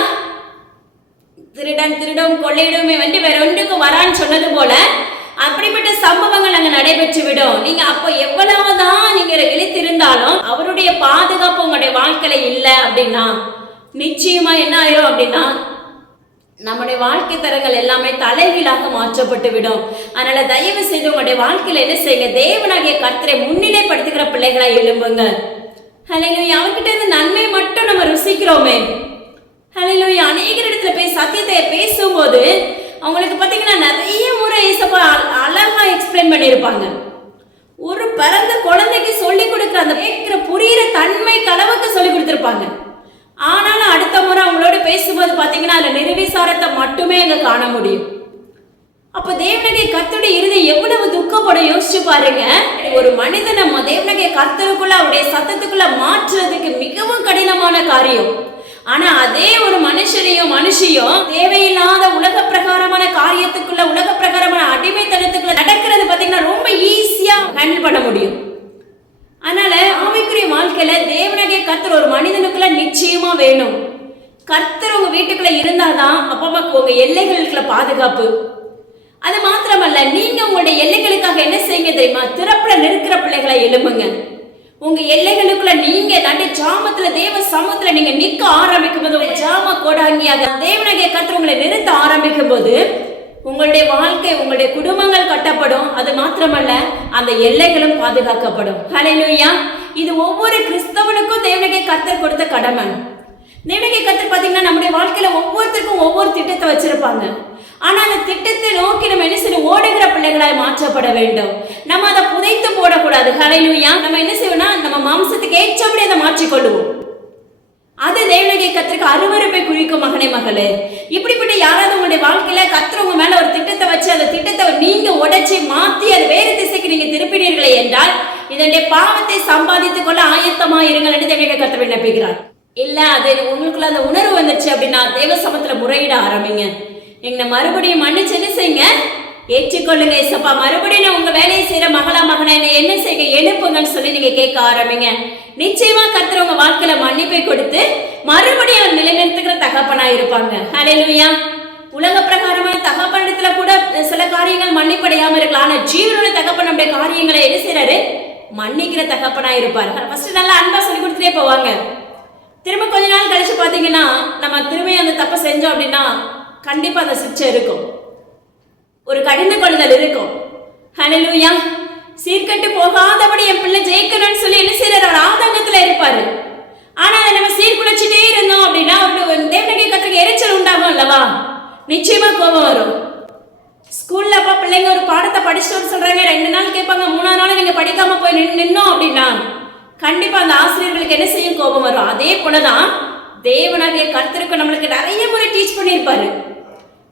திருடம் கொள்ளையிடுமே வந்து வேற ஒன்றுக்கு வரான்னு சொன்னது போல அப்படிப்பட்ட சம்பவங்கள் அங்க நடைபெற்று விடும். நீங்க அப்ப எவ்வளவுதான் நீங்க விழித்திருந்தாலும் அவருடைய பாதுகாப்பு உங்களுடைய வாழ்க்கையில இல்ல அப்படின்னா நிச்சயமா என்ன ஆயிரும் அப்படின்னா நம்முடைய வாழ்க்கை தரங்கள் எல்லாமே தலைகீழாக மாற்றப்பட்டு விடும். அதனால தயவு செய்து உங்களுடைய வாழ்க்கையில என்ன செய்யுங்க? தேவனாகிய கர்த்தரை முன்னிலைப்படுத்துகிற பிள்ளைகளா எழும்புங்க. ஹல்லேலூயா. அவர்கிட்ட இருந்து நன்மை மட்டும் நம்ம ருசிக்கிறோமே. ஹல்லேலூயா. அநேகர் இடத்துல போய் சத்தியத்தை பேசும்போது அவங்களுக்கு பாத்தீங்கன்னா நிறைய முறை அழகா எக்ஸ்பிளைன் பண்ணியிருப்பாங்க. ஒரு பிறந்த குழந்தைக்கு சொல்லி கொடுக்குற அந்த கேட்கிற புரியிற தன்மை அளவுக்கு சொல்லி கொடுத்துருப்பாங்க. ஆனாலும் அடுத்த முறை அவங்களோட பேசும்போது பார்த்தீங்கன்னா அதில் நிர்விசாரத்தை மட்டுமே அங்கே காண முடியும். அப்போ தேவனகை கர்த்தருடைய இருதயம் எவ்வளவு துக்கப்படும் யோசிச்சு பாருங்க. ஒரு மனிதனை தேவனகை கர்த்தருக்குள்ள அவருடைய சத்தத்துக்குள்ள மாற்றுறதுக்கு மிகவும் கடினமான காரியம். ஆனா அதே ஒரு மனுஷனையும் தேவையில்லாத உலக பிரகாரமான காரியத்துக்குள்ள, உலக பிரகாரமான அடிமைத்தனத்துக்குள்ள நடக்கிறது பார்த்தீங்கன்னா ரொம்ப ஈஸியா ஹேண்டில் பண்ண முடியும். அதனால ஆவிக்குரிய வாழ்க்கையில தேவனகை கர்த்தர் ஒரு மனிதனுக்குள்ள நிச்சயமா வேணும். கர்த்தர் உங்க வீட்டுக்குள்ள இருந்தாதான் அப்பா உங்க எல்லைகளுக்குள்ள பாதுகாப்பு. அது மாத்திரமல்ல, நீங்க உங்களுடைய எல்லைகளுக்காக என்ன செய்யுங்க தெரியுமா? திறப்புல நிற்கிற பிள்ளைகளை எழுப்புங்க. உங்க எல்லைகளுக்குள்ள நீங்க நடு ஜாமத்துல தேவ சமூகத்துல நீங்க நிக்க ஆரம்பிக்கும் போது, ஜாம கோடாங்கியாக தேவனகை கர்த்தர் உங்களை நிறுத்த ஆரம்பிக்கும் போது உங்களுடைய வாழ்க்கை, உங்களுடைய குடும்பங்கள் கட்டப்படும். அது மாத்திரமல்ல, அந்த எல்லைகளும் பாதுகாக்கப்படும். ஹல்லேலூயா. இது ஒவ்வொரு கிறிஸ்தவனுக்கும் தேவனகை கர்த்தர் கொடுத்த கடமை. தேவனகை கர்த்தர் பார்த்தீங்கன்னா நம்முடைய வாழ்க்கையில ஒவ்வொருத்தருக்கும் ஒவ்வொரு திட்டத்தை வச்சிருப்பாங்க. ஆனா அந்த திட்டத்தை நோக்கி நம்ம என்ன செய்யணும்? ஓடுகிற பிள்ளைகளாய் மாற்றப்பட வேண்டும். நம்ம அதை புதைத்து போடக்கூடாது. ஹல்லேலூயா. நம்ம என்ன செய்வோம்னா நம்ம மாம்சத்துக்கு ஏற்றபடி அதை மாற்றிக்கொள்ளுவோம். அது தேவனகை கர்த்தருக்கு அருவருப்பை குறிக்கும். மகனே மகளே, இப்படிப்பட்ட யாராவது உங்களுடைய வாழ்க்கையில கர்த்தர் உங்க மேல ஒரு திட்டத்தை வச்சு அந்த திட்டத்தை நீங்க உடைச்சி மாத்தி அது வேறு திசைக்கு நீங்க திருப்பினீர்களே என்றால் இதனுடைய பாவத்தை சம்பாதித்துக் கொள்ள ஆயத்தமா இருங்கள் என்று தேவனகை கர்த்தர் விண்ணப்பிக்கிறார். இல்ல அது உங்களுக்குள்ள அந்த உணர்வு வந்துச்சு அப்படின்னா தேவ சமூகத்துல முறையிட ஆரம்பிங்க. எங்களை மறுபடியும் மன்னிச்சு என்ன செய்யுங்க? ஏற்றுக்கொள்ளுங்க. ஏசப்பா, மறுபடியும் உங்க வேலையை செய்யற மகளா மகனை என்ன செய்ய எழுப்புங்கன்னு சொல்லி நீங்க கேட்க ஆரம்பிங்க. நிச்சயமா கர்த்தர் உங்க வாழ்க்கையில மன்னிப்பை கொடுத்து மறுபடியும் அவர் நிலைநிறுத்துகிற தகப்பனா இருப்பாங்க. ஹல்லேலூயா. உலக பிரகாரமான தகப்பனிடத்துல கூட சில காரியங்கள் மன்னிப்படையாம இருக்கலாம். ஆனா ஜீவனுடைய தகப்பன் நம்முடைய காரியங்களை என்ன செய்யறாரு? மன்னிக்கிற தகப்பனா இருப்பாரு. ஃபர்ஸ்ட் நல்லா அன்பா சொல்லி கொடுத்துட்டே போவாங்க. திரும்ப கொஞ்ச நாள் கழிச்சு பாத்தீங்கன்னா நம்ம திரும்பி அந்த தப்பை செஞ்சோம் அப்படின்னா கண்டிப்பா அந்த சிக்ஷை இருக்கும், ஒரு கடிந்து கொள்ளுதல் இருக்கும். ஹல்லேலூயா. சீர்கட்டு போகாதபடி என் பிள்ளை ஜெயிக்கணும்னு சொல்லி என்ன செய்யறாரு? அவர் ஆதங்கத்துல இருப்பாரு. ஆனா அதை நம்ம சீர்குலைச்சிட்டே இருந்தோம் அப்படின்னா தேவனகை கர்த்தருக்கு எரிச்சல் உண்டாகும் அல்லவா? நிச்சயமா கோபம் வரும். ஸ்கூல்ல அப்பா பிள்ளைங்க ஒரு பாடத்தை படிச்சுட்டு சொல்றாங்க, 2 நாள் கேட்பாங்க, 3ஆவது நாள் நீங்க படிக்காம போய் நின்னோம் அப்படின்னா கண்டிப்பா அந்த ஆசிரியர்களுக்கு என்ன செய்யும்? கோபம் வரும். அதே போலதான் தேவனாகிய கர்த்தருக்கு நம்மளுக்கு நிறைய முறை டீச் பண்ணியிருப்பாரு.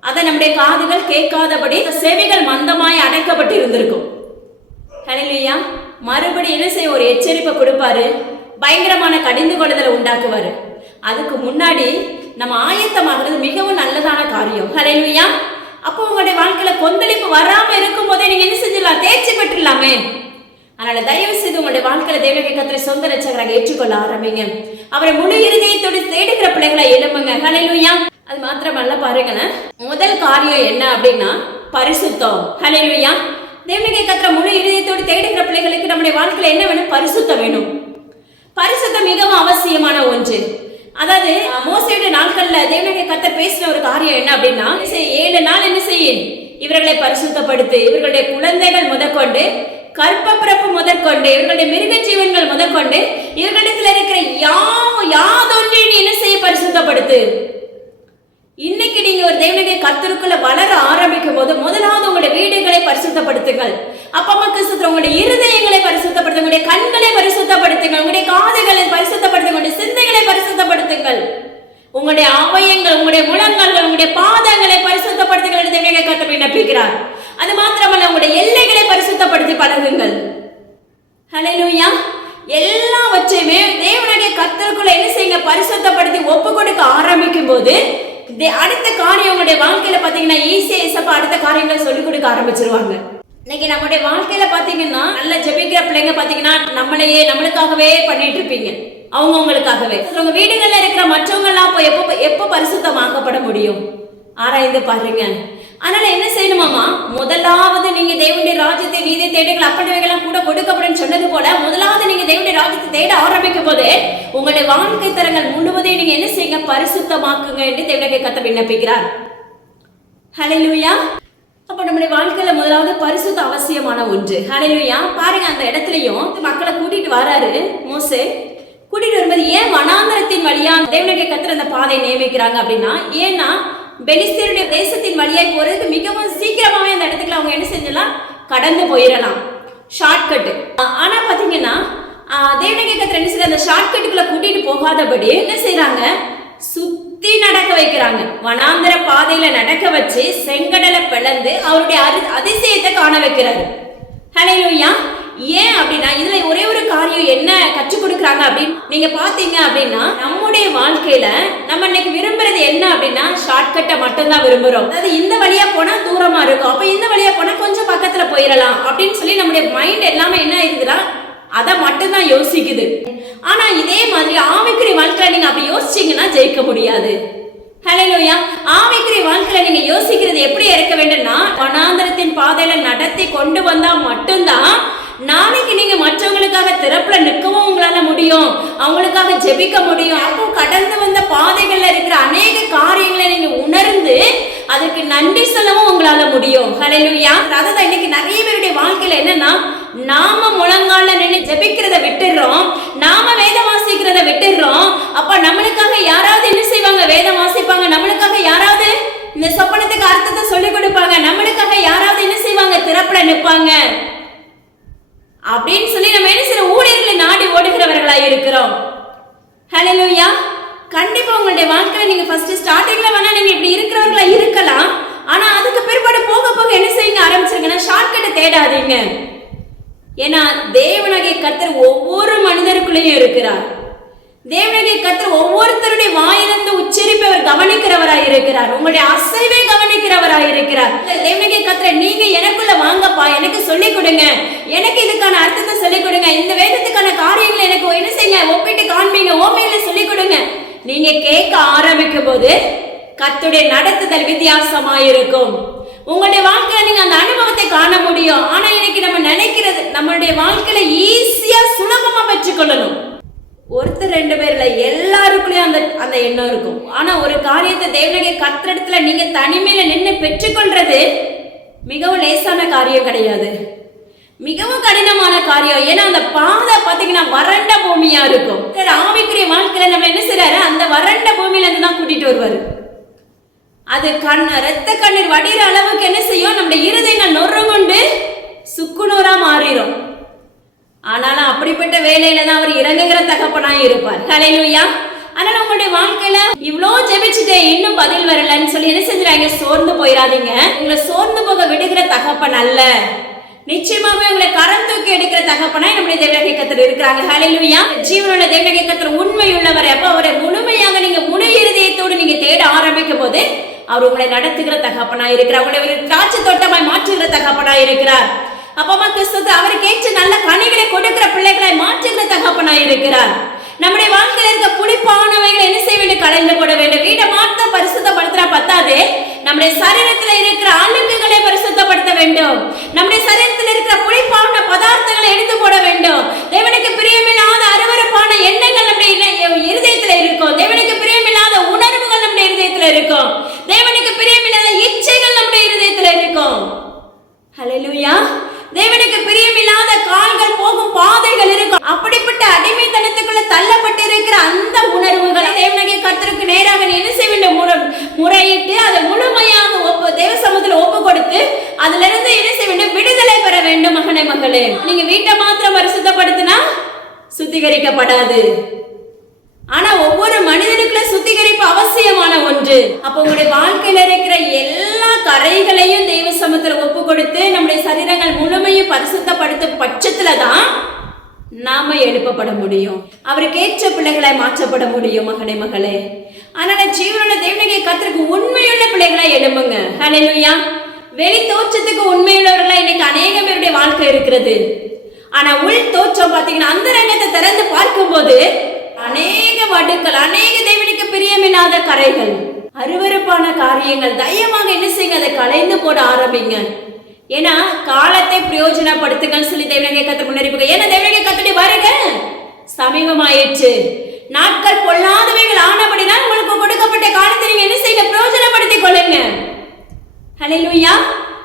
அதை நம்முடைய காதுகள் கேட்காதபடி செவிகள் மந்தமாய் அடைக்கப்பட்டு இருந்திருக்கும். ஹல்லேலூயா. மறுபடி என்ன செய்ய? ஒரு எச்சரிப்பை கொடுப்பாரு, பயங்கரமான கடிந்து கொள்ளுதலை உண்டாக்குவாரு. அதுக்கு முன்னாடி நம்ம ஆயத்தமாகிறது மிகவும் நல்லதான காரியம். ஹல்லேலூயா. அப்போ உங்களுடைய வாழ்க்கையில கொந்தளிப்பு வராம இருக்கும் போதே நீங்க என்ன செஞ்சிடலாம்? தேர்ச்சி பெற்றுலாமே. அதனால தயவு செய்து உங்களுடைய வாழ்க்கையில தேவனகை கர்த்தரை சொந்த ரட்சகராக ஏற்றுக்கொள்ள ஆரம்பிங்க. அவரை முழு இருதயத்தோடு தேடுகிற பிள்ளைகளை எழுப்புங்க. ஹல்லேலூயா. அது மாத்திரமல்ல, பாருங்களேன், முதல் காரியம் என்ன அப்படின்னா பரிசுத்தம். ஹல்லேலூயா. தேவனகை கர்த்தரை முழு இருதயத்தோடு தேடுகிற பிள்ளைகளுக்கு நம்முடைய வாழ்க்கையில என்ன வேணும்? பரிசுத்தம் வேணும். பரிசுத்தம் மிகவும் அவசியமான ஒன்று. அதாவது மோசேயுடைய நாட்கள்ல தேவனகை கர்த்தர் பேசின ஒரு காரியம் என்ன அப்படின்னா 7 நாள் என்ன செய்யும்? இவர்களை பரிசுத்தப்படுத்து. இவர்களுடைய குழந்தைகள் முதற்கொண்டு, கற்பப்பிறப்பு முதற்கொண்டு, இவர்களுடைய மிருக ஜீவன்கள் முதற்கொண்டு, இவர்களிடத்தில் இருக்கிற யாதொன்றையும் என்ன செய்ய? பரிசுத்தப்படுத்து. இன்னைக்கு நீங்க ஒரு தேவனகை கர்த்தருக்குள்ள வளர ஆரம்பிக்கும் போது முதலாவது உங்களுடைய வீடுகளை பரிசுத்தப்படுத்துங்கள். அப்பா கிறிஸ்துவ உங்களுடைய இருதயங்களை பரிசுத்தப்படுத்துங்கள், உங்களுடைய கண்களை பரிசுத்தப்படுத்துங்கள், உங்களுடைய காதுகளை பரிசுத்தப்படுத்துங்கள், உங்களுடைய சிந்தைகளை பரிசுத்தப்படுத்துங்கள், உங்களுடைய அவயங்கள், உங்களுடைய முழங்கால்கள், உங்களுடைய பாதங்களை பரிசுத்தப்படுத்துங்கள் என்று தேவனகை கர்த்தர் விண்ணப்பிக்கிறார். அது மாத்திரமல்ல, உங்களுடைய எல்லைகளை பரிசுத்தப்படுத்தி பழகுங்கள். ஹல்லேலூயா. எல்லாவற்றையுமே தேவனுடைய கர்த்தருக்குள்ள என்ன செய்யுங்க? பரிசுத்தப்படுத்தி ஒப்பு கொடுக்க ஆரம்பிக்கும் போது அடுத்த காரியம் உங்களுடைய வாழ்க்கையில பாத்தீங்கன்னா ஈஸியா ஏசப்பா அடுத்த காரியங்களை சொல்லிக் கொடுக்க ஆரம்பிச்சிருவாங்க. இன்னைக்கு நம்முடைய வாழ்க்கையில பாத்தீங்கன்னா நல்ல ஜெபிக்கிற பிள்ளைங்க பாத்தீங்கன்னா நம்மளுக்காகவே பண்ணிட்டு இருப்பீங்க, அவங்களுக்காகவே. உங்க வீடுகள்ல இருக்கிற மற்றவங்க எல்லாம் எப்ப பரிசுத்தமாக்கப்பட முடியும்? ஆராய்ந்து பாருங்க. அதனால என்ன செய்யணுமாமா? முதலாவது நீங்க தேவனுடைய ராஜ்யத்தை, நீதி தேடுகள், அப்படிவைகள்லாம் கூட கொடுக்கப்படும் சொன்னது போல முதலாவது நீங்க தேவனுடைய ராஜ்யத்தை தேட ஆரம்பிக்கும் போது உங்களுடைய வாழ்க்கை தரங்கள் முழுவதையும் நீங்க என்ன செய்யுங்க? பரிசுத்தமாக்குங்க என்று தேவனகை கர்த்தர் விண்ணப்பிக்கிறார். ஹல்லேலூயா. அப்ப நம்முடைய வாழ்க்கையில முதலாவது பரிசுத்த அவசியமான ஒன்று. ஹல்லேலூயா. பாருங்க, அந்த இடத்துலயும் மக்களை கூட்டிட்டு வராரு மோசே. கூட்டிட்டு வரும்போது ஏன் வனாந்தரத்தின் வழியா தேவனகை கர்த்தர் அந்த பாதையை நியமிக்கிறாங்க அப்படின்னா, ஏன்னா பெலிஸ்தீருடைய தேசத்தின் வழியாய் போறதுக்கு மிகவும் சீக்கிரமாவே அந்த இடத்துக்குள்ள அவங்க என்ன செஞ்சலாம்? கடந்து போயிடலாம். ஷார்ட்கட். ஆனா பாத்தீங்கன்னா தேவனுடைய கர்த்தர் என்ன செய்யறாங்க, அந்த ஷார்ட்கட்டுக்குள்ள கூட்டிட்டு போகாதபடி என்ன செய்யறாங்க, சுத்தி நடக்க வைக்கிறாங்க. வனாந்தர பாதையில நடக்க வச்சு செங்கடலை பிளந்து அவருடைய அதிசயத்தை காண வைக்கிறாரு. ஹல்லேலூயா. ஏன் அப்படின்னா இதுல ஒரே ஒரு காரியம் என்ன கற்றுக் கொடுக்குறாங்க அப்படின்னு நீங்க பாத்தீங்க அப்படின்னா, நம்முடைய வாழ்க்கையில நம்ம இன்னைக்கு விரும்புறது என்ன அப்படின்னா ஷார்ட்கட்டை மட்டும்தான் விரும்புறோம். அதாவது இந்த வழியா போனா தூரமா இருக்கும், அப்ப இந்த வழியா போனா கொஞ்சம் பக்கத்துல போயிடலாம் அப்படின்னு சொல்லி நம்முடைய மைண்ட் எல்லாமே என்ன இருக்குதுன்னா அதை மட்டும்தான் யோசிக்குது. ஆனா இதே மாதிரி ஆவிக்குரிய வாழ்க்கையில நீங்க அப்படி யோசிச்சீங்கன்னா ஜெயிக்க முடியாது. ஹல்லேலூயா. ஆவிக்குரிய வாழ்க்கையில நீங்க யோசிக்கிறது எப்படி இருக்க வேண்டும்னா, வனாந்தரத்தின் பாதையில நடத்தி கொண்டு வந்தா மட்டும்தான் நாளைக்கு நீங்க மற்றவங்களுக்காக திறப்புல நிற்கவும் உங்களால முடியும், அவங்களுக்காக ஜெபிக்க முடியும். அப்போ கடந்து வந்த பாதைகள்ல இருக்கிற அநேக காரியங்களை நீங்க உணர்ந்து அதுக்கு நன்றி சொல்லவும் உங்களால முடியும். ஹல்லேலூயா. அதான் இன்னைக்கு நிறைய பேருடைய வாழ்க்கையில என்னன்னா, நாம முழங்கால நின்று ஜெபிக்கிறத விட்டுடுறோம், நாம வேதம் வாசிக்கிறத விட்டுடுறோம். அப்ப நம்மளுக்காக யாராவது என்ன செய்வாங்க, வேதம் வாசிப்பாங்க, நம்மளுக்காக யாராவது இந்த சொப்பனத்துக்கு அர்த்தத்தை சொல்லிக் கொடுப்பாங்க, நம்மளுக்காக யாராவது என்ன செய்வாங்க, திறப்புல நிற்பாங்க அப்படின்னு சொல்லி நம்ம என்ன செய்யற ஊழியர்களை நாடி ஓடுகிறவர்களா இருக்கிறோம். ஹல்லேலூயா. கண்டிப்பா உங்களுடைய வாழ்க்கையில நீங்க ஃபர்ஸ்ட் ஸ்டார்டிங்ல வேணா நீங்க இப்படி இருக்கிறவர்களா இருக்கலாம். ஆனா அதுக்கு பிற்பாடு போக போக என்ன செய்யுங்க ஆரம்பிச்சிருங்கன்னா ஷார்ட்கட்டை தேடாதீங்க. ஏன்னா தேவனாகிய கர்த்தர் ஒவ்வொரு மனிதருக்குள்ளேயும் இருக்கிறார். தேவனாகிய கர்த்தர் ஒவ்வொருத்தருடைய வாயிலிருந்து உச்சரிப்பை அவர் கவனிக்கிறவராய் இருக்கிறார். உங்களுடைய அசைவை கவனிக்கிறவராய் இருக்கிறார். தேவனாகிய கர்த்தர் நீங்க எனக்குள்ள வாங்கப்பா, எனக்கு சொல்லிக் கொடுங்க, எனக்கு இதுக்கான அர்த்தத்தை சொல்லிக் கொடுங்க, இந்த வேதத்துக்கான காரியங்களை எனக்கு என்ன செய்யுங்க, ஒப்பிட்டு காண்பீங்க, ஓமையில சொல்லிக் கொடுங்க. நீங்க கேட்க ஆரம்பிக்கும் போது கர்த்தருடைய நடத்துதல் வித்தியாசமாயிருக்கும். உங்களுடைய வாழ்க்கையில நீங்க அந்த அனுபவத்தை காண முடியும். ஆனா இன்னைக்கு நம்ம நினைக்கிறது நம்மளுடைய வாழ்க்கையில ஈஸியா சுலபமா பெற்றுக்கொள்ளணும். ஒருத்தர் ரெண்டு பேர்ல எல்லாருக்குள்ளயும் அந்த எண்ணம் இருக்கும். ஆனா ஒரு காரியத்தை தேவனுடைய கர்த்தரிடத்துல நீங்க தனிமையில நின்று பெற்றுக்கொள்றது மிகவும் லேசான காரியம் கிடையாது, மிகவும் கடினமான காரியம். ஏன்னா அந்த பாதை பாத்தீங்கன்னா வறண்ட பூமியா இருக்கும். ஆவிக்குரிய வாழ்க்கையில நம்ம என்ன செய்யறாரு, அந்த வறண்ட பூமியில இருந்து தான் கூட்டிட்டு வருவாரு. அது ரத்த கண்ணீர் வடிகிற அளவுக்கு என்ன செய்யும், நம்முடைய இருதயங்கள் நொறுங்குண்டு சுக்குநூறா மாறிடும். ஆனாலும் அப்படிப்பட்ட வேலையில தான் அவர் இறங்குகிற தகப்பனாய் இருப்பார். ஹல்லேலூயா. அதனால உங்களுடைய வாழ்க்கையில இவ்வளோ ஜெபிச்சுட்டே இன்னும் பதில் வரலன்னு சொல்லி என்ன செஞ்சுறாங்க, சோர்ந்து போயிடாதீங்க. உங்களை சோர்ந்து போக விடுகிற தகப்பன் அல்ல, நிச்சயமாவே உங்களை கரம் தூக்கி எடுக்கிற தகப்பனாய் நம்முடைய தேவனாகிய கர்த்தர் இருக்கிறாங்க. ஹல்லேலூயா. ஜீவனுள்ள தேவனாகிய கர்த்தர் உண்மை உள்ளவர். அப்ப அவரை முழுமையாக நீங்க முழு இருதயத்தோடு நீங்க தேட ஆரம்பிக்கும் போது அவர் உங்களை நடத்துகிற தகப்பனாய் இருக்கிறார். உங்களை ஒரு திராட்சை தோட்டமாய் மாற்றுகிற தகப்பனாய் இருக்கிறார். அப்பமா கிறிஸ்து அவருக்கு ஏற்ற நல்ல கனிகளை கொடுக்கிற பிள்ளைகளை மாற்றுகிற தகப்பனாய் இருக்கிறார். நம்முடைய வாழ்க்கையில இருக்க புளிப்பானவைகளை என்ன செய்ய வேண்டும், கலைந்து போட வேண்டும். வீட்டை மாத்த பரிசுத்தப்படுத்துறா பத்தாது, நம்முடைய சரீரத்துல இருக்கிற அழுக்குகளை பரிசுத்தப்படுத்த வேண்டும். நம்முடைய சரீரத்தில் இருக்கிற புளிப்பான பதார்த்தங்களை எடுத்து போட வேண்டும். தேவனுக்கு பிரியமில்லாத அருவருப்பான எண்ணங்கள் நம்முடைய இருதயத்துல இருக்கும். தேவனுக்கு பிரியமில்லாத உணர்வுகள் நம்முடைய இருதயத்துல இருக்கும். தேவனுக்கு பிரியமில்லாத இச்சைகள் நம்முடைய இருதயத்துல இருக்கும். ஹல்லேலூயா. தேவனுக்கு பிரியமில்லாத கால்கள் போகும் பாதைகள் இருக்கும். அப்படிப்பட்ட அடிமைத்தனத்துக்குள்ள தள்ளப்பட்டு இருக்கிற அந்த உணர்வுகளை தேவனாகிய கர்த்தருக்கு நேராக என்ன செய்ய வேண்டும், முறையிட்டு அதை முழுமையாக தேவ சமூகத்துல ஒப்பு கொடுத்து அதுல இருந்து என்ன செய்ய வேண்டும், விடுதலை பெற வேண்டும். மகனே மகளே, நீங்க வீட்டை மாத்திரம் பரிசுத்தப்படுத்தினா சுத்திகரிக்கப்படாது. ஆனா ஒவ்வொரு மனிதனுக்குள்ள சுத்திகரிப்பு அவசியமான ஒன்று. அப்ப உங்களுடைய வாழ்க்கையில இருக்கிற எல்லா கரைகளையும் தெய்வ சமூகத்துல ஒப்பு கொடுத்து நம்முடைய சரீரங்கள் முழுமையும் பரிசுத்தப்படுத்தும் பட்சத்துலதான் நாம எழுப்பப்பட முடியும், அவருக்கு ஏற்ற பிள்ளைகளை மாற்றப்பட முடியும். மகனே மகளே, அதனால ஜீவனுள்ள தேவனாகிய கர்த்தருக்கு உண்மையுள்ள பிள்ளைகளை எழும்புங்க. ஹல்லேலூயா. வெளி தோற்றத்துக்கு உண்மையுள்ளவர்களா இன்னைக்கு அநேக பேருடைய வாழ்க்கை இருக்கிறது. ஆனா உள் தோற்றம் பாத்தீங்கன்னா அந்த ரங்கத்தை திறந்து பார்க்கும் போது அநேக வடுக்கள், அநேக தேவனுக்கு பிரியமில்லாத கரைகள், அருவருப்பான காரியங்கள். தயமாக என்ன செய்யுங்க, அதை கலைந்து போட ஆரம்பிங்க. ஏன்னா காலத்தை பிரயோஜனப்படுத்துங்கள் சொல்லி தேவனாகிய கர்த்தர் முன்னறிவிக்க. ஏன்னா தேவனாகிய கர்த்தருடைய வருகை சமீபமாயிற்று. நாட்கள் பொல்லாதவைகள் ஆனபடிதான் உங்களுக்கு கொடுக்கப்பட்ட காலத்தை நீங்க என்ன செய்யுங்க, பிரயோஜனப்படுத்திக் கொள்ளுங்க. ஹல்லேலூயா.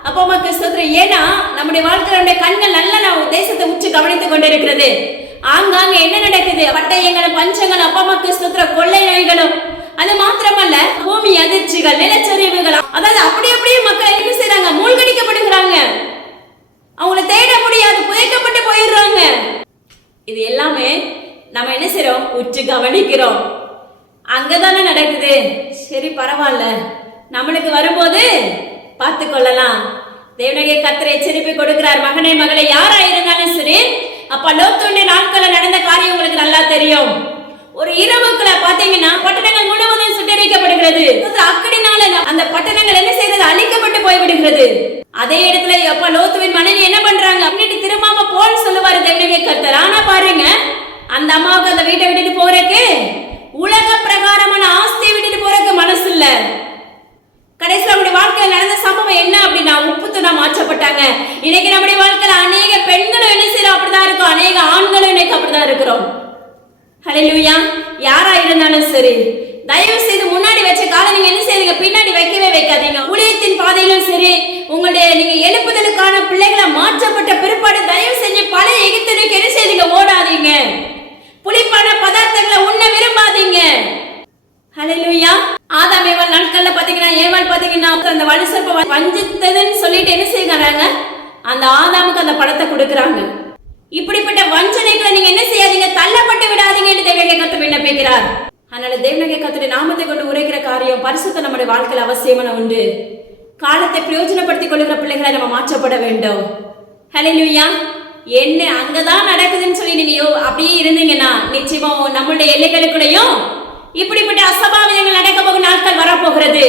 அப்போ மக்கள் சொல்றேன், ஏன்னா நம்முடைய வாழ்க்கையுடைய கண்கள் நல்ல தேசத்தை உச்சி கவனித்துக் கொண்டிருக்கிறது. ஆங்காங்க என்ன நடக்குது, பட்டயங்களும் பஞ்சங்களும் அப்பா மக்கள் சொல்ற கொள்ளை நோய்களும், அது மாத்திரமல்ல பூமி அதிர்ச்சிகள், நிலச்சரிவுகள், அதாவது அப்படி அப்படியே மக்கள் என்ன செய்யறாங்க, மூழ்கடிக்கப்படுகிறாங்க. அவங்களை தேட முடியாது, புதைக்க உற்று கவனிக்கிறோம். அங்கதானே நடக்குது. சரி பரவாயில்ல, நம்மளுக்கு வரும்போது பார்த்து கொள்ளலாம். தேவனாகிய கர்த்தர் எச்சரிப்பு கொடுக்கிறார். மகனே மகளே, யாரா இருந்தாலும் சரி, அப்ப லோத்துடைய நாட்கள்ல நடந்த காரியம் உங்களுக்கு நல்லா தெரியும். ஒரு இரவுக்குள்ள பாத்தீங்கன்னா பட்டணங்கள் முழுவதும் சுட்டரிக்கப்படுகிறது. அக்கடினால அந்த பட்டணங்கள் என்ன செய்யறது, அழிக்கப்பட்டு போய்விடுகிறது. அதே இடத்துல அப்ப லோத்துவின் மனைவி என்ன பண்றாங்க அப்படின்னு திரும்பாம போல் சொல்லுவாரு தேவனாகிய கர்த்தர். ஆனா பாருங்க, அந்த அம்மாவுக்கு அந்த வீட்டை விட்டுட்டு போறதுக்கு, உலக பிரகாரமான ஆஸ்தியை விட்டுட்டு போறதுக்கு மனசு இல்ல. கடைசியில் நம்முடைய வாழ்க்கையில் நடந்த சம்பவம் என்ன அப்படின்னா, உப்புத்துணா மாற்றப்பட்டாங்க. இன்னைக்கு நம்முடைய வாழ்க்கையில அநேக பெண்களும் என்ன செய்யறோம், அப்படிதான் இருக்கும். அநேக ஆண்களும் இன்னைக்கு அப்படிதான் இருக்கிறோம். ஹல்லேலூயா. யாரா இருந்தாலும் சரி, தயவு செய்து முன்னாடி வச்ச காலை நீங்க என்ன செய்யுங்க, பின்னாடி வைக்கவே வைக்காதீங்க. ஊழியத்தின் பாதையிலும் சரி, உங்களுடைய நீங்க எழுப்புதலுக்கான பிள்ளைகளை மாற்றப்பட்ட பிற்பாடு தயவு செஞ்சு பழைய எகிப்திற்கு என்ன செய்யுங்க, ஓடாதீங்க. புளிப்பான பதார்த்தங்களை உண்ண விரும்பாதீங்க. ஹல்லேலூயா. ஆதாம் ஏவாள் நாட்கள்ல பாத்தீங்கன்னா, ஏவாள் பாத்தீங்கன்னா அந்த வலுசர்ப்ப வஞ்சித்ததுன்னு சொல்லிட்டு என்ன செய்யறாங்க, அந்த ஆதாமுக்கு அந்த படத்தை கொடுக்கறாங்க. இப்படிப்பட்ட வஞ்சனைகளை நீங்க என்ன செய்யாதீங்க, தள்ளப்பட்டு விடாதீங்க என்று தேவனாகிய கர்த்தர் விண்ணப்பிக்கிறார். அதனால தேவனாகிய கர்த்தருடைய நாமத்தை கொண்டு உரைக்கிற காரியம் பரிசுத்தம் நம்முடைய வாழ்க்கையில் அவசியமான உண்டு. காலத்தை பிரயோஜனப்படுத்திக் கொள்ளுகிற பிள்ளைகளை நம்ம மாற்றப்பட வேண்டும். ஹல்லேலூயா. என்ன அங்கதான் நடக்குதுன்னு சொல்லி நீங்க அப்படியே இருந்தீங்கன்னா நிச்சயமா நம்மளுடைய எல்லைகளுக்குள்ளேயும் இப்படிப்பட்ட அசம்பாவிதங்கள் நடக்க போகும் நாட்கள் வரப்போகிறது.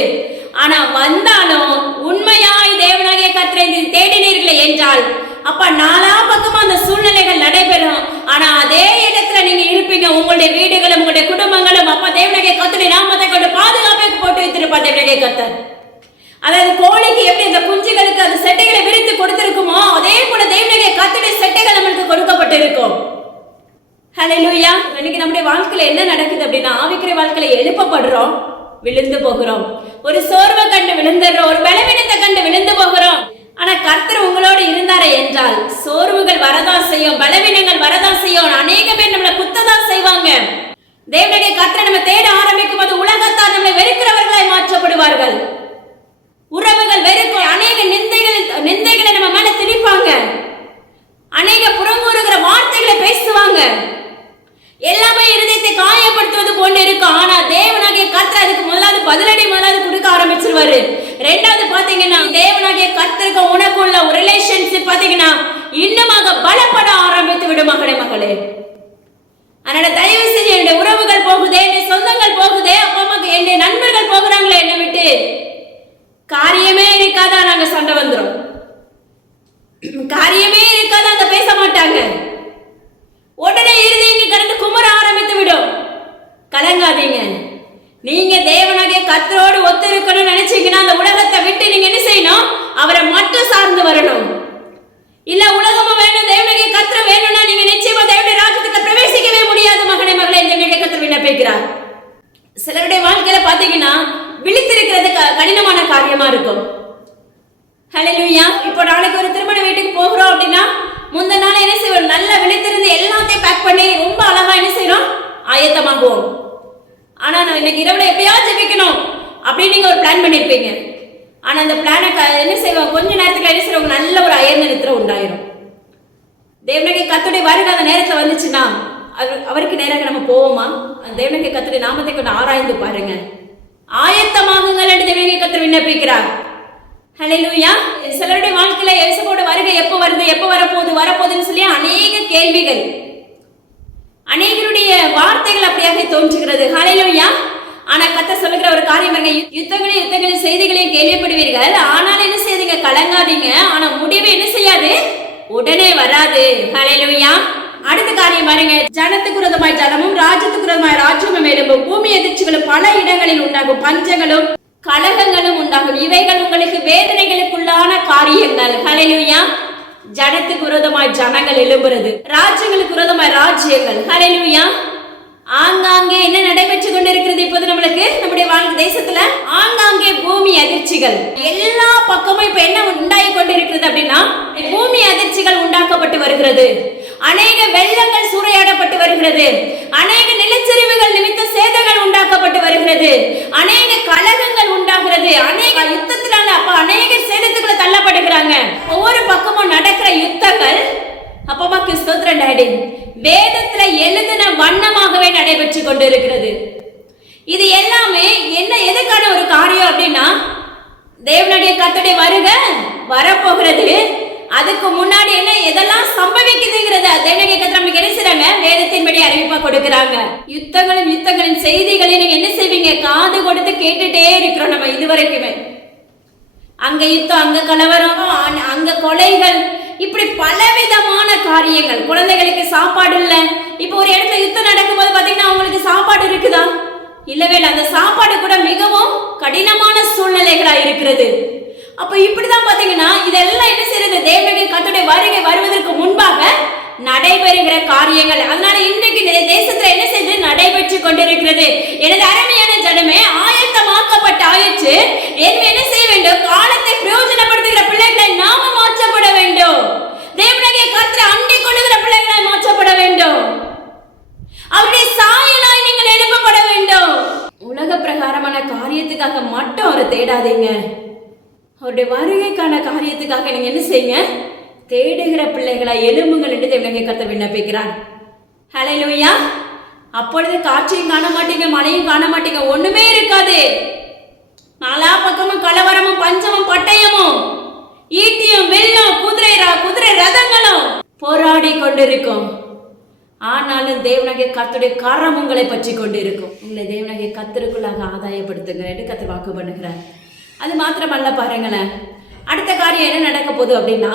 ஆனா வந்தாலும் உண்மையாய் தேவனாகிய கர்த்தரை தேடினீர்களே என்றால், அப்ப நாலா பக்கமா அந்த சூழ்நிலைகள் நடைபெறும். ஆனா அதே இடத்துல நீங்க இருப்பீங்க. உங்களுடைய வீடுகளும் உங்களுடைய குடும்பங்களும் அப்ப தேவனாகிய கர்த்தருடைய நாமத்தை கொண்டு பாதுகாப்பை போட்டு வைத்திருப்பார் தேவனாகிய கர்த்தர். அதாவது கோழிக்கு எப்படி இந்த குஞ்சுகளுக்கு அந்த செட்டைகளை விரித்து கொடுத்திருக்குமோ, அதே போல தேவனாகிய கர்த்தருடைய செட்டைகள் நம்மளுக்கு கொடுக்கப்பட்டிருக்கும். ஹல்லேலூயா. இன்னைக்கு நம்முடைய வாழ்க்கையில என்ன நடக்குது அப்படின்னா, ஆவிக்குரிய வாழ்க்கையில எழுப்பப்படுறோம், விழுந்து போகிறோம். ஒரு சோர்வை கண்டு விழுந்துடுறோம், ஒரு பலவீனத்தை கண்டு விழுந்து போகிறோம். ஆனா கர்த்தர் உங்களோடு இருந்தாரே என்றால் சோர்வுகள் வரதான் செய்யும், பலவீனங்கள் வரதான் செய்யும். அநேக பேர் நம்மளை குத்ததான் செய்வாங்க. தேவனாகிய கர்த்தரை நம்ம தேட ஆரம்பிக்கும் போது உலகத்தார் நம்மளை வெறுக்கிறவர்களாய் மாற்றப்படுவார்கள். உறவுகள் வெறுக்கும். அநேக நிந்தைகளை நம்ம மேல திணிப்பாங்க. அநேக புறங்கூறுகிற வார்த்தைகளை பேசுவாங்க. எல்லாமே இருதயத்தை காயப்படுத்துவது போன்று இருக்கும். ஆனா தேவனாகிய கர்த்தர் அதுக்கு முதலாவது பதிலடி கொடுக்க ஆரம்பிச்சிருவாரு. ரெண்டாவது பாத்தீங்கன்னா, தேவனாகிய கர்த்தருக்கு உனக்குள்ள ஒரு ரிலேஷன்ஷிப் பாத்தீங்கன்னா இன்னுமாக பலப்பட ஆரம்பித்து விடும் மகளே மகளே. அதனால தயவு செஞ்சு என்னுடைய உறவுகள் போகுதே, என்னுடைய சொந்தங்கள் போகுதே, அப்பா என்னுடைய நண்பர்கள் போகிறாங்களே என்னை விட்டு, காரியமே இருக்காதா நாங்க சண்டை வந்துடும், காரியமே இருக்காது அங்க பேச மாட்டாங்க. உடனே இறுதி கடந்து குமர ஆரம்பித்து விடும். கலங்காதீங்க. நீங்க தேவனாகிய கர்த்தரோடு ஒத்து இருக்கணும்னு நினைச்சீங்கன்னா அந்த உலகத்தை விட்டு நீங்க என்ன செய்யணும், அவரை மட்டும் சார்ந்து வரணும். இல்ல உலகமும் வேணும், தேவனாகிய கர்த்தர் வேணும்னா நீங்க நிச்சயமா தேவனுடைய ராஜ்யத்துக்கு பிரவேசிக்கவே முடியாது. மகனே மகளே, தேவனாகிய கர்த்தர் விண்ணப்பிக்கிறார். சிலருடைய வாழ்க்கையில பாத்தீங்கன்னா விழித்திருக்கிறது கடினமான காரியமா இருக்கும். ஹல்லேலூயா. இப்போ நாளைக்கு ஒரு திருமண வீட்டுக்கு போகிறோம் அப்படின்னா முந்தின நாள் என்ன செய்வோம், நல்லா விழித்திருந்து எல்லாத்தையும் பேக் பண்ணி ரொம்ப அழகா என்ன செய்யறோம், ஆயத்தமாகுவோம். ஆனா நான் இன்னைக்கு இரவுல எப்படியாவது ஜெபிக்கணும் அப்படின்னு நீங்க ஒரு பிளான் பண்ணிருப்பீங்க. ஆனா அந்த பிளானை என்ன செய்வோம், கொஞ்ச நேரத்துக்கு என்ன செய்வோம், நல்ல ஒரு அயர்ந்த நித்திரை உண்டாயிரும். தேவனாகிய கர்த்தருடைய வருகை அந்த நேரத்துல வந்துச்சுன்னா அவருக்கு நேராக நம்ம போவோமா? தேவனாகிய கர்த்தருடைய நாமத்தை கொண்டு ஆராய்ந்து பாருங்க. ஆயத்தமாகுங்கள் என்று தேவனாகிய கர்த்தர் விண்ணப்பிக்கிறார். ஹல்லேலூயா. சிலருடைய வாழ்க்கையில இயேசுவோட வருகை எப்போ வருது, எப்போ வரப்போகுதுன்னு சொல்லி அநேக கேள்விகள், அநேகருடைய வார்த்தைகள் அப்படியாக தோன்றுகிறது. ஹல்லேலூயா. ஆனா கர்த்தர் சொல்லுகிற ஒரு காரியம் பாருங்க, யுத்தங்களின் செய்திகளையும் கேள்விப்படுவீர்கள், ஆனால் என்ன செய்யுங்க, கலங்காதீங்க. ஆனா முடிவு என்ன செய்யாது, உடனே வராது. ஹல்லேலூயா. அடுத்த காரியம் பாருங்க, ஜனத்துக்கு விரோதமாய் ஜனமும் ராஜ்யத்துக்கு விரோதமாய் ராஜ்யமும் எழும்பும், பூமி எதிர்ச்சிகளும் பல இடங்களில் உண்டாகும், பஞ்சங்களும் கலகங்களும் உண்டாகும். இவைகள் உங்களுக்கு வேதனைகளுக்குள்ளான காரியங்கள். ஹல்லேலூயா. ஜனத்துக்கு விரோதமாய் ஜனங்கள் எழும்புறது, ராஜ்யங்களுக்கு விரோதமாய் ராஜ்யங்கள். ஹல்லேலூயா. ஆங்காங்கே என்ன நடைபெற்று கொண்டிருக்கிறது இப்போது நம்முடைய வாழ்க்கை தேசத்துல? ஆங்காங்கே பூமி அதிர்ச்சிகள். எல்லா பக்கமும் இப்ப என்ன உண்டாகி கொண்டிருக்கிறது அப்படின்னா, பூமி அதிர்ச்சிகள் உண்டாக்கப்பட்டு வருகிறது. அநேக வெள்ளங்கள் சூறையாடப்பட்டு வருகிறது. அநேக நிலச்சரிவுகள் நிமித்த சேதங்கள் உண்டாக்கப்பட்டு வருகிறது. அநேக கலகங்கள் உண்டாகிறது. அநேக யுத்தத்தினால அப்ப அநேக சேதத்துக்குள்ள தள்ளப்படுகிறாங்க. ஒவ்வொரு பக்கமும் நடக்கிற யுத்தங்கள் அப்பமா ஸ்தோத்திரம் டாடி. வேதத்துல எழுதின வண்ணமாகவே நடைபெற்று கொண்டிருக்கிறது. இது எல்லாமே என்ன எதுக்கான ஒரு காரியம் அப்படின்னா, தேவனுடைய கர்த்தருடைய வருகை வரப்போகிறது. அதுக்கு முன்னாடி என்ன எதெல்லாம் சம்பவிக்குதுங்கிறத தேவனுடைய கர்த்தர் நமக்கு என்ன செய்றாங்க, வேதத்தின்படி அறிவிப்பா கொடுக்கறாங்க. யுத்தங்களின் செய்திகளை நீங்க என்ன செய்வீங்க, காது கொடுத்து கேட்டுட்டே இருக்கிறோம் நம்ம இதுவரைக்குமே. அங்க யுத்தம், அங்க கலவரம், அங்க கொலைகள், இப்படி பலவிதமான காரியங்கள். குழந்தைகளுக்கு சாப்பாடு இல்ல. இப்போ ஒரு இடத்துல யுத்தம் நடக்கும் போது பாத்தீங்கன்னா அவங்களுக்கு சாப்பாடு இருக்குதா? இல்லவே இல்லை. அந்த சாப்பாடு கூட மிகவும் கடினமான சூழ்நிலைகளா இருக்கிறது. அப்ப இப்படிதான் பாத்தீங்கன்னா இதெல்லாம் என்ன செய்யறது, தேவனுடைய கர்த்தருடைய வருகை வருவதற்கு முன்பாக நடைபெறுகிற காரியங்கள். அதனால இன்றைக்கு தேசத்துல என்ன செய்து நடைபெற்று கொண்டிருக்கிறது. எனது அருமையான ஜனமே, ஆயத்தமாக்கப்பட்ட ஆயிற்று. என்ன செய்ய வேண்டும், காலத்தை பிரயோஜனப்படுத்துகிற பிள்ளைகளை நாம மாற்றப்பட வேண்டும். தேவனுடைய கர்த்தரை அண்டிக் கொள்ளுகிற பிள்ளைகளை மாற்றப்பட வேண்டும். அவருடைய சாயலாய் நீங்கள் எழுப்பப்பட வேண்டும். உலக பிரகாரமான காரியத்துக்காக மட்டும் அவரை தேடாதீங்க. அவருடைய வருகைக்கான காரியத்துக்காக நீங்க என்ன செய்யுங்க, தேடுகிற பிள்ளைகளா எழும்புங்கள் என்று தேவனுடைய கர்த்தர் விண்ணப்பிக்கிறார். ஹல்லேலூயா. அப்பொழுது காற்றையும் காண மாட்டீங்க, மழையும் காண மாட்டீங்க, ஒண்ணுமே இருக்காது. நாலா பக்கமும் கலவரமும் பஞ்சமும் பட்டயமும் ஈட்டியும் வெள்ளம் குதிரை ரதங்களும் போராடி கொண்டிருக்கும். ஆனாலும் தேவனுடைய கர்த்தருடைய கரம் உங்களை பற்றி கொண்டிருக்கும். உங்களை தேவனுடைய கர்த்தருக்குள்ளாக ஆதாயப்படுத்துங்க என்று கர்த்தர் வாக்கு பண்ணுகிறார். அது மாத்திரமல்ல, பாருங்களேன், அடுத்த காரியம் என்ன நடக்க போகுது அப்படின்னா,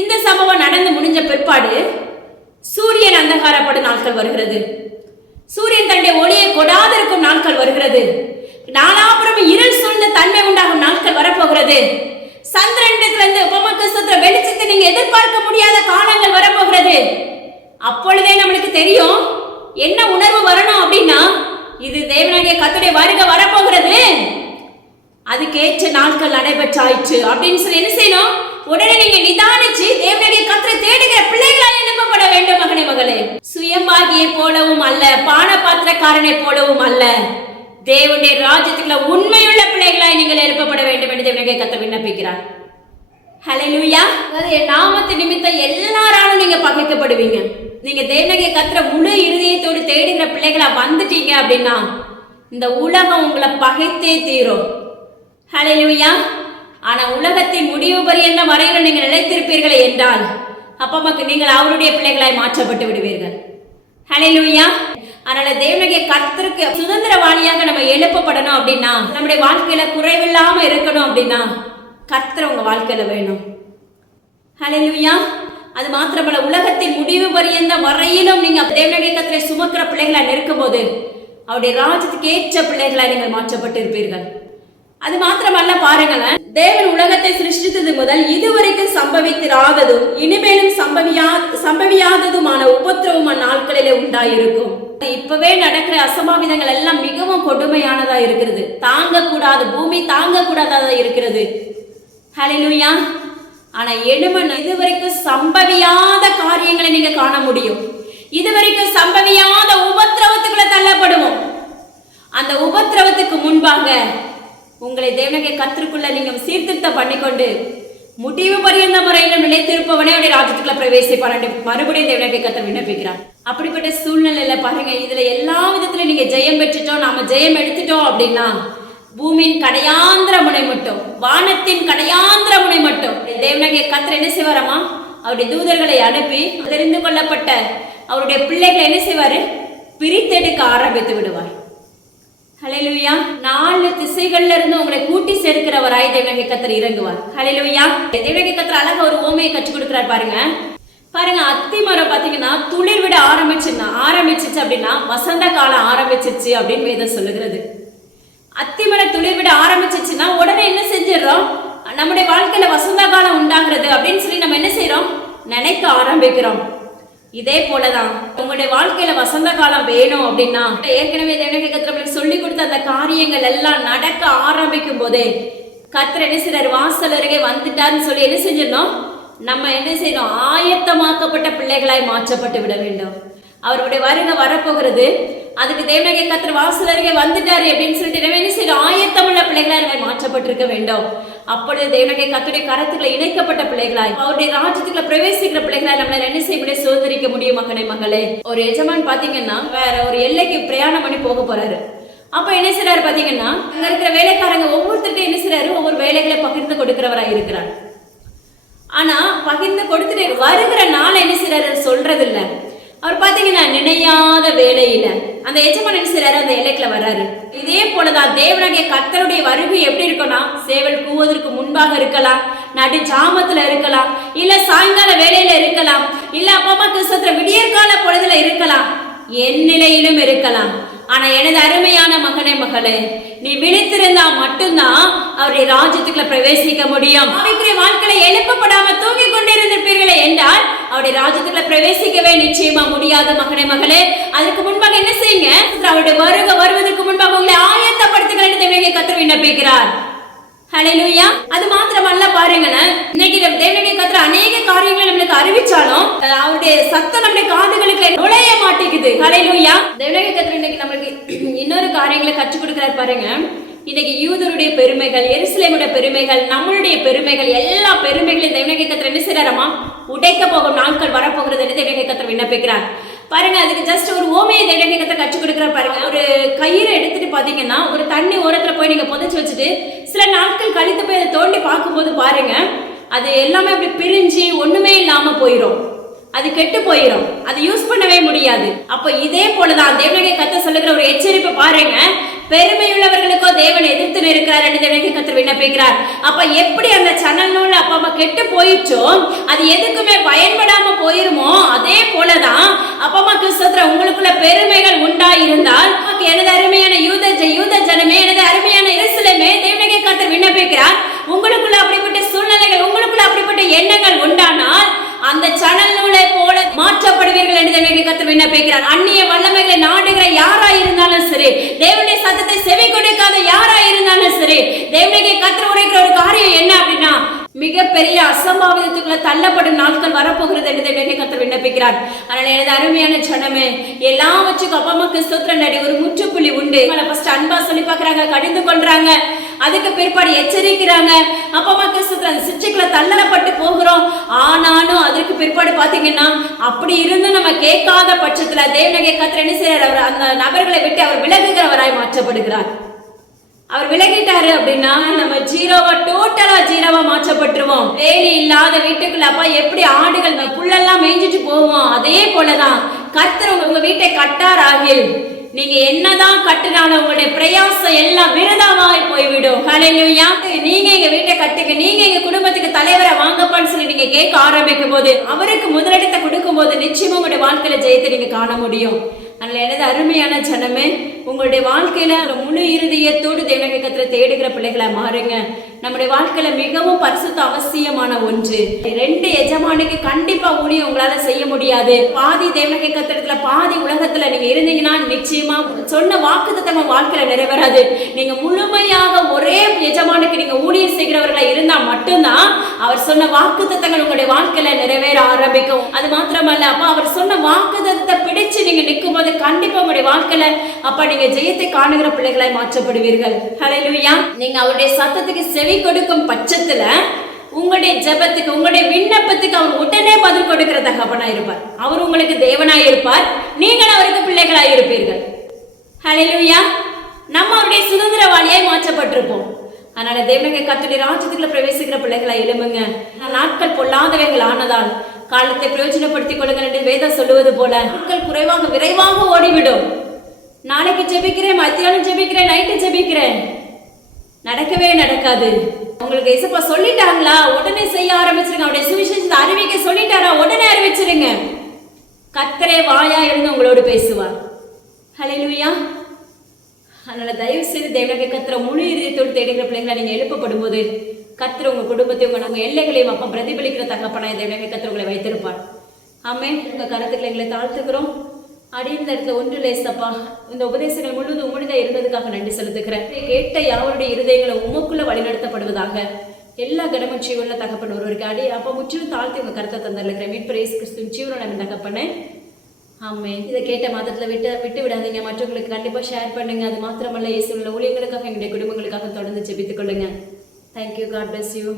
இந்த சம்பவம் நடந்து முடிஞ்ச பிற்பாடு சூரியன் அந்தகாரப்படும் நாட்கள் வருகிறது. சூரியன் தன்னுடைய ஒளியை கொடாதிருக்கும் நாட்கள் வருகிறது. நாலாபுரம் இருள் சூழ்ந்த தன்மை உண்டாகும் நாட்கள் வரப்போகிறது. சந்திரனிடத்திலிருந்து உபமக்கஸ்தத்துல வெளிச்சத்தை நீங்க எதிர்பார்க்க முடியாத காலங்கள் வரப்போகிறது. அப்பொழுதே நம்மளுக்கு தெரியும் என்ன உணர்வு வரணும் அப்படின்னா, இது தேவனுடைய கர்த்தருடைய வருகை வரப்போகிறது, அதுக்கேற்ற நாட்கள் நடைபெற்றாயிற்று அப்படின்னு சொல்லி என்ன செய்யணும், உடனே நீங்க நிதானிச்சு தேவனுடைய கர்த்தரை தேடுகிற பிள்ளைகளாய் எழுப்பப்பட வேண்டும். மகனே மகளே, சுயம்பாகியை போலவும் அல்ல, பான பாத்திரக்காரனை போலவும் அல்ல, தேவனுடைய ராஜ்யத்துக்குள்ள உண்மையுள்ள பிள்ளைகளாய் நீங்கள் எழுப்பப்பட வேண்டும் என்று தேவனுடைய கர்த்தர் விண்ணப்பிக்கிறார். ஹல்லேலூயா. அதாவது நாமத்து நிமித்தம் எல்லாராலும் நீங்க பகைக்கப்படுவீங்க. நீங்க தேவனுடைய கர்த்தரை முழு இருதயத்தோடு தேடுகிற பிள்ளைகளா வந்துட்டீங்க அப்படின்னா இந்த உலகம் உங்களை பகைத்தே தீரும். ஹல்லேலூயா. ஆனா உலகத்தின் முடிவு பரியந்த வரையில நீங்கள் நிலைத்திருப்பீர்கள் என்றால் அப்பமாக்கு நீங்கள் அவருடைய பிள்ளைகளாய் மாற்றப்பட்டு விடுவீர்கள். ஹல்லேலூயா. அதனால தேவனுடைய கர்த்தருக்கு சுதந்திரவாளியாக நம்ம எழுப்பப்படணும் அப்படின்னா, நம்முடைய வாழ்க்கையில குறைவில்லாம இருக்கணும் அப்படின்னா கர்த்தர் உங்க வாழ்க்கையில வேணும். ஹல்லேலூயா. அது மாத்திரமல்ல, உலகத்தின் முடிவு பரியந்த வரையிலும் நீங்க தேவனுடைய கர்த்தரை சுமக்கிற பிள்ளைகளா இருக்கும் போது அவருடைய ராஜ்யத்துக்கு ஏற்ற பிள்ளைகளா நீங்கள் மாற்றப்பட்டு இருப்பீர்கள். அது மாத்திரமல்ல, பாருங்களேன், தேவன் உலகத்தை சிருஷ்டித்தது முதல் இதுவரைக்கும் சம்பவித்திராததும் இனிமேலும் சம்பவியாததுமான உபத்திரவமான நாட்களிலே உண்டாயிருக்கும். இப்பவே நடக்கிற அசம்பாவிதங்கள் எல்லாம் மிகவும் கொடுமையானதா இருக்கிறது. தாங்கக்கூடாது, பூமி தாங்கக்கூடாததா இருக்கிறது. ஹல்லேலூயா. ஆனா எழுமன் இதுவரைக்கும் சம்பவியாத காரியங்களை நீங்க காண முடியும். இதுவரைக்கும் சம்பவியாத உபத்திரவத்துக்குள்ள தள்ளப்படுவோம். அந்த உபத்திரவத்துக்கு முன்பாக உங்களை தேவனுடைய கர்த்தருக்குள்ள நீங்க சீர்திருத்தம் பண்ணிக்கொண்டு முடிவு பரியந்த முறையில் நிலைத்திருப்பவனே அவருடைய ராஜ்யத்துக்குள்ள பிரவேசிப்பார். மறுபடியும் தேவனுடைய கர்த்தர் விண்ணப்பிக்கிறார். அப்படிப்பட்ட சூழ்நிலையில பாருங்க, இதுல எல்லா விதத்திலும் நீங்க ஜெயம் பெற்றுட்டோம், நாம ஜெயம் எடுத்துட்டோம் அப்படின்னா பூமியின் கடையாந்திர முனை மட்டும், வானத்தின் கடையாந்திர முனை மட்டும் தேவனுடைய கர்த்தர் என்ன செய்வாராமா, அவருடைய தூதர்களை அனுப்பி தெரிந்து கொள்ளப்பட்ட அவருடைய பிள்ளைகளை என்ன செய்வாரு, பிரித்தெடுக்க ஆரம்பித்து விடுவார். ஹல்லேலூயா. 4 திசைகள்ல இருந்து உங்களை கூட்டி சேர்க்கிறவராய் தேவனுடைய கர்த்தர் இறங்குவார். ஹல்லேலூயா. தேவனுடைய கர்த்தர் அழகா ஒரு ஓமையை கற்றுக் கொடுக்கிறார். பாருங்க, அத்தி மரம் பாத்தீங்கன்னா துளிர் விட ஆரம்பிச்சிச்சு அப்படின்னா வசந்த காலம் ஆரம்பிச்சிருச்சு அப்படின்னு வேதம் சொல்லுகிறது. அத்தி மரம் துளிர் விட ஆரம்பிச்சிச்சுன்னா உடனே என்ன செஞ்சிடறோம், நம்முடைய வாழ்க்கையில வசந்த காலம் உண்டாகிறது அப்படின்னு சொல்லி நம்ம என்ன செய்யறோம், நினைக்க ஆரம்பிக்கிறோம். இதே போலதான் உங்களுடைய வாழ்க்கையில வசந்த காலம் வேணும் அப்படின்னா ஏற்கனவே தேவனுடைய கர்த்தர் சொல்லி கொடுத்த அந்த காரியங்கள் எல்லாம் நடக்க ஆரம்பிக்கும் போதே கர்த்தர் என்ன செய்யறாரு, வாசல் அருகே வந்துட்டாருன்னு சொல்லி என்ன செஞ்சிடணும், நம்ம என்ன செய்யணும், ஆயத்தமாக்கப்பட்ட பிள்ளைகளாய் மாற்றப்பட்டு விட வேண்டும். அவருடைய வருகை வரப்போகிறது. அதுக்கு தேவனுடைய கர்த்தர் வாசல் அருகே வந்துட்டாரு அப்படின்னு சொல்லிட்டு என்ன செய்யணும், ஆயத்தமுள்ள பிள்ளைகளாய் மாற்றப்பட்டிருக்க வேண்டும். அப்பொழுது தேவனுடைய கர்த்தருடைய கரத்துக்களை இணைக்கப்பட்ட பிள்ளைகளாய் அவருடைய ராஜ்யத்துக்குள்ள பிரவேசிக்கிற பிள்ளைகளாய் நம்மளால என்ன செய்ய முடியும், சுதந்திரிக்க முடியும். மகனே மகளே, ஒரு எஜமான் பாத்தீங்கன்னா வேற ஒரு எல்லைக்கு பிரயாணம் பண்ணி போக போறாரு. அப்ப என்ன செய்யறாரு பாத்தீங்கன்னா, அங்க இருக்கிற வேலைக்காரங்க ஒவ்வொருத்தருக்கும் என்ன செய்யறாரு, ஒவ்வொரு வேலைகளை பகிர்ந்து கொடுக்கிறவராய் இருக்கிறார். ஆனா பகிர்ந்து கொடுத்துட்டு வருகிற நாள் என்ன செய்யறாரு சொல்றது இல்ல. அவர் பாத்தீங்கன்னா நினையாத வேலையில அந்த எஜமான் என்ன செய்யறாரு, அந்த எல்லைக்குள்ள வர்றாரு. இதே போலதான் தேவனாகிய கர்த்தருடைய வருகை எப்படி இருக்கும்னா, சேவல் கூவதற்கு முன்பாக இருக்கலாம், நடு ஜாமத்துல இருக்கலாம், இல்ல சாயங்கால வேலையில இருக்கலாம், இல்ல அப்பா அம்மா கிறிஸ்தவத்துல விடியற்கால பொழுதுல இருக்கலாம், என் நிலையிலும் இருக்கலாம். ஆனா எனது அருமையான மகனே மகளே, நீ விழித்திருந்தா மட்டும்தான் அவருடைய ராஜ்யத்துக்குள்ள பிரவேசிக்க முடியும். ஆவிக்குரிய வாழ்க்கையில எழுப்பப்படாம தூங்கி கொண்டிருந்திருப்பீர்களே என்றால் அவருடைய ராஜ்யத்துக்குள்ள பிரவேசிக்கவே நிச்சயமா முடியாத மகனே மகளே. அதுக்கு முன்பாக என்ன செய்யுங்க, அவருடைய வருவதற்கு முன்பாக உங்களை ஆயத்தப்படுத்துங்கள் என்று தேவனுடைய கர்த்தர் விண்ணப்பிக்கிறார். ஹல்லேலூயா. அது மாத்திரமல்ல பாருங்களேன், இன்னைக்கு தேவனுடைய கர்த்தர் அநேக காரியங்களை நம்மளுக்கு அறிவிச்சாலும் அவருடைய சத்தம் நம்முடைய காதுகளுக்கு நுழைய மாட்டேங்குது. ஹல்லேலூயா. தேவனுடைய கர்த்தர் இன்னைக்கு நம்மளுக்கு இன்னொரு காரியங்களை கற்றுக் கொடுக்கிறார் பாருங்க. இன்னைக்கு யூதருடைய பெருமைகள், எருசலேமுடைய பெருமைகள், நம்மளுடைய பெருமைகள், எல்லா பெருமைகளையும் தேவனுடைய கர்த்தர் என்ன செய்யறாராமா, உடைக்க போகும் நாட்கள் வரப்போகிறது என்று தேவனுடைய கர்த்தர் விண்ணப்பிக்கிறார். பாருங்க, அதுக்கு ஜஸ்ட் ஒரு ஓமையை தேவனுடைய கர்த்தர் கற்றுக் கொடுக்கிறார் பாருங்க. ஒரு கயிறை எடுத்துட்டு பாத்தீங்கன்னா ஒரு தண்ணி ஓரத்துல போய் நீங்க புதைச்சு வச்சுட்டு சில நாட்கள் கழித்து போய் அதை தோண்டி பார்க்கும்போது பாருங்க, அது எல்லாமே அப்படி பிரிஞ்சு ஒண்ணுமே இல்லாம போயிடும், அது கெட்டு போயிடும், அது யூஸ் பண்ணவே முடியாது. அப்ப இதே போலதான் தேவனுடைய கர்த்தர் சொல்லுகிற ஒரு எச்சரிப்பு பாருங்க, பெருமையுள்ளவர்களுக்கோ தேவன் எதிர்த்து நிற்கிறார் என்று தேவனுடைய கர்த்தர் விண்ணப்பிக்கிறார். அப்ப எப்படி அந்த சணல் நூல் அப்பா அம்மா கெட்டு போயிடுச்சோ அது எதுக்குமே பயன்படாம போயிருமோ, அதே போலதான் அப்பா அம்மா கிறிஸ்தவத்துல உங்களுக்குள்ள பெருமைகள் உண்டாயிருந்தால், எனது அருமையான யூத ஜனமே, எனது அருமையான எருசலேமே, தேவனுடைய கர்த்தர் விண்ணப்பிக்கிறார், உங்களுக்குள்ள அப்படிப்பட்ட சூழ்நிலைகள், உங்களுக்குள்ள அப்படிப்பட்ட எண்ணங்கள் உண்டானால் அந்த சணல் நூலை போல மாற்றப்படுவீர்கள் என்று தேவனுடைய கர்த்தர் விண்ணப்பிக்கிறார். அந்நிய வல்லமைகளை நாடுகிற யாரா இருந்தாலும் சரி, தேவனுடைய சத்தத்தை செவி கொடுக்காத யாரா இருந்தாலும் சரி, தேவனுடைய கர்த்தர் உரைக்கிற ஒரு காரியம் என்ன அப்படின்னா, மிகப்பெரிய அசம்பாவிதத்துக்குள்ள தள்ளப்படும் நாட்கள் வரப்போகிறது என்று தேவனுடைய கர்த்தர் விண்ணப்பிக்கிறார். அதனால எனது அருமையான ஜனமே, எல்லாவற்றுக்கும் அப்பா அம்மா கிறிஸ்தவத்துல ஒரு முற்றுப்புள்ளி உண்டு. ஃபர்ஸ்ட் அன்பா சொல்லி பாக்குறாங்க, கடிந்து கொள்றாங்க, அதுக்கு பிற்பாடு எச்சரிக்கிறாங்க, அப்பா அம்மா கிறிஸ்தவத்துல அந்த சிற்றைக்குள்ள தள்ளப்பட்டு போகிறோம். ஆனாலும் அதற்கு பிற்பாடு பாத்தீங்கன்னா அப்படி இருந்து நம்ம கேட்காத பட்சத்துல தேவனுடைய கர்த்தர் என்ன செய்யறார், அவர் அந்த நபர்களை விட்டு அவர் விலகுகிறவராய் மாற்றப்படுகிறார். அவர் விலகிட்டாரு அப்படின்னா நம்ம டோட்டலா ஜீரோவா மாற்றப்பட்டுருவோம். வேலி இல்லாத வீட்டுக்குள்ள அப்பா எப்படி ஆடுகள் புல்லெல்லாம் மேய்ஞ்சிட்டு போவோம், அதே போலதான் கர்த்தர் உங்க வீட்டை கட்டாராகில் நீங்க என்னதான் கட்டினாலும் உங்களுடைய பிரயாசம் எல்லாம் விருதாவாய் போய்விடும். ஹல்லேலூயா. நீங்க எங்க வீட்டை கட்டுங்க, நீங்க எங்க குடும்பத்துக்கு தலைவரை வாங்கப்பான்னு சொல்லி நீங்க கேட்க ஆரம்பிக்கும் போது, அவருக்கு முதலிடத்தை கொடுக்கும் போது நிச்சயமா உங்களுடைய வாழ்க்கையில ஜெயத்தை நீங்க காண முடியும். அதனால எனது அருமையான ஜனமே, உங்களுடைய வாழ்க்கையில முழு இருதயத்தோடு தேவனுடைய கர்த்தரை தேடுகிற பிள்ளைகளை மாறுங்க. நம்முடைய வாழ்க்கையில மிகவும் பரிசுத்த அவசியமான ஒன்று. 2 எஜமானுக்கு கண்டிப்பா ஊழியம் உங்களால செய்ய முடியாது. பாதி தேவனுடைய கர்த்தரத்துல பாதி உலகத்துல நீங்க இருந்தீங்கன்னா நிச்சயமா சொன்ன வாக்குத்தத்தம் வாழ்க்கையில நிறைவேறாது. நீங்க முழுமையாக ஒரே எஜமானுக்கு நீங்க ஊழியம் செய்கிறவர்களா இருந்தா மட்டும்தான் அவர் சொன்ன வாக்குத்தத்தங்கள் உங்களுடைய வாழ்க்கையில நிறைவேற ஆரம்பிக்கும். அது மாத்திரமல்ல, அப்பா அவர் சொன்ன வாக்குத்தத்தத்தை பிடிச்சு நீங்க நிற்கும் போது கண்டிப்பா உங்களுடைய வாழ்க்கையில அப்ப நீங்க ஜெயத்தை காணுகிற பிள்ளைகளாய் மாற்றப்படுவீர்கள். ஹல்லேலூயா. நீங்க அவருடைய சத்தத்துக்கு செவி கொடுக்கும் பட்சத்துல உங்களுடைய ஜெபத்துக்கு, உங்களுடைய விண்ணப்பத்துக்கு அவர் உடனே பதில் கொடுக்கிற தகப்பனா இருப்பார். அவர் உங்களுக்கு தேவனாய் இருப்பார், நீங்கள் அவருக்கு பிள்ளைகளாய் இருப்பீர்கள். ஹல்லேலூயா. நம்ம அவருடைய சுதந்திரவாளியாய் மாற்றப்பட்டிருப்போம். அதனால தேவனுடைய கர்த்தருடைய ராஜ்யத்துக்குள்ள பிரவேசிக்கிற பிள்ளைகளை எழும்புங்க. நாட்கள் பொல்லாதவைகள் ஆனதால் காலத்தை பிரயோஜனப்படுத்திக் கொள்ளுங்கள் என்று வேதம் சொல்லுவது போல நாட்கள் குறைவாக விரைவாக ஓடிவிடும். நாளைக்கு ஜெபிக்கிறேன், மத்தியானம் ஜெபிக்கிறேன், நைட்டு ஜெபிக்கிறேன், நடக்கவே நடக்காது. உங்களுக்கு இயேசுப்பா சொல்லிட்டாங்களா, உடனே செய்ய ஆரம்பிச்சிருங்க. அவருடைய சுவிசேஷத்தை அறிவிக்க சொல்லிட்டாரா, உடனே அறிவிச்சிருங்க. கர்த்தரே வாயா இருந்து உங்களோடு பேசுவார். ஹல்லேலூயா. அதனால தயவு செய்து தேவனுடைய கர்த்தரை முழு இதயத்தோடு தேடுகிற பிள்ளைங்களை நீங்க எழுப்பப்படும் போது கர்த்தர் உங்க குடும்பத்தை, உங்க எல்லைகளையும் அப்ப பிரதிபலிக்கிற தகப்பனாய் தேவனுடைய கர்த்தர் உங்களை வைத்திருப்பார். ஆமென். உங்க கருத்துக்களை எங்களை தாழ்த்துக்கிறோம். அடிந்த இடத்துல ஒன்று லேசப்பா, இந்த உபதேசங்கள் முழுவதும் உம்முடைய இருந்ததுக்காக நன்றி செலுத்துக்கிறேன். கேட்ட யாருடைய இருதயங்களை உமக்குள்ள வழிநடத்தப்படுவதாக எல்லா கனமும் ஜீவன்ல தகப்பன் ஒருவருக்கு அடி அப்ப முற்றிலும் தாழ்த்தி உங்க கருத்தை தந்திருக்கிறேன். மீட்பர் இயேசு கிறிஸ்துவின் ஜீவனோட தகப்பனே. ஆமென். இதை கேட்ட மாதத்துல விட்டு விடாதீங்க, மற்றவங்களுக்கு கண்டிப்பா ஷேர் பண்ணுங்க. அது மாத்திரமல்ல, இயேசுவின் ஊழியங்களுக்காக எங்களுடைய குடும்பங்களுக்காக தொடர்ந்து ஜெபித்துக் கொள்ளுங்க. தேங்க்யூ. God bless you.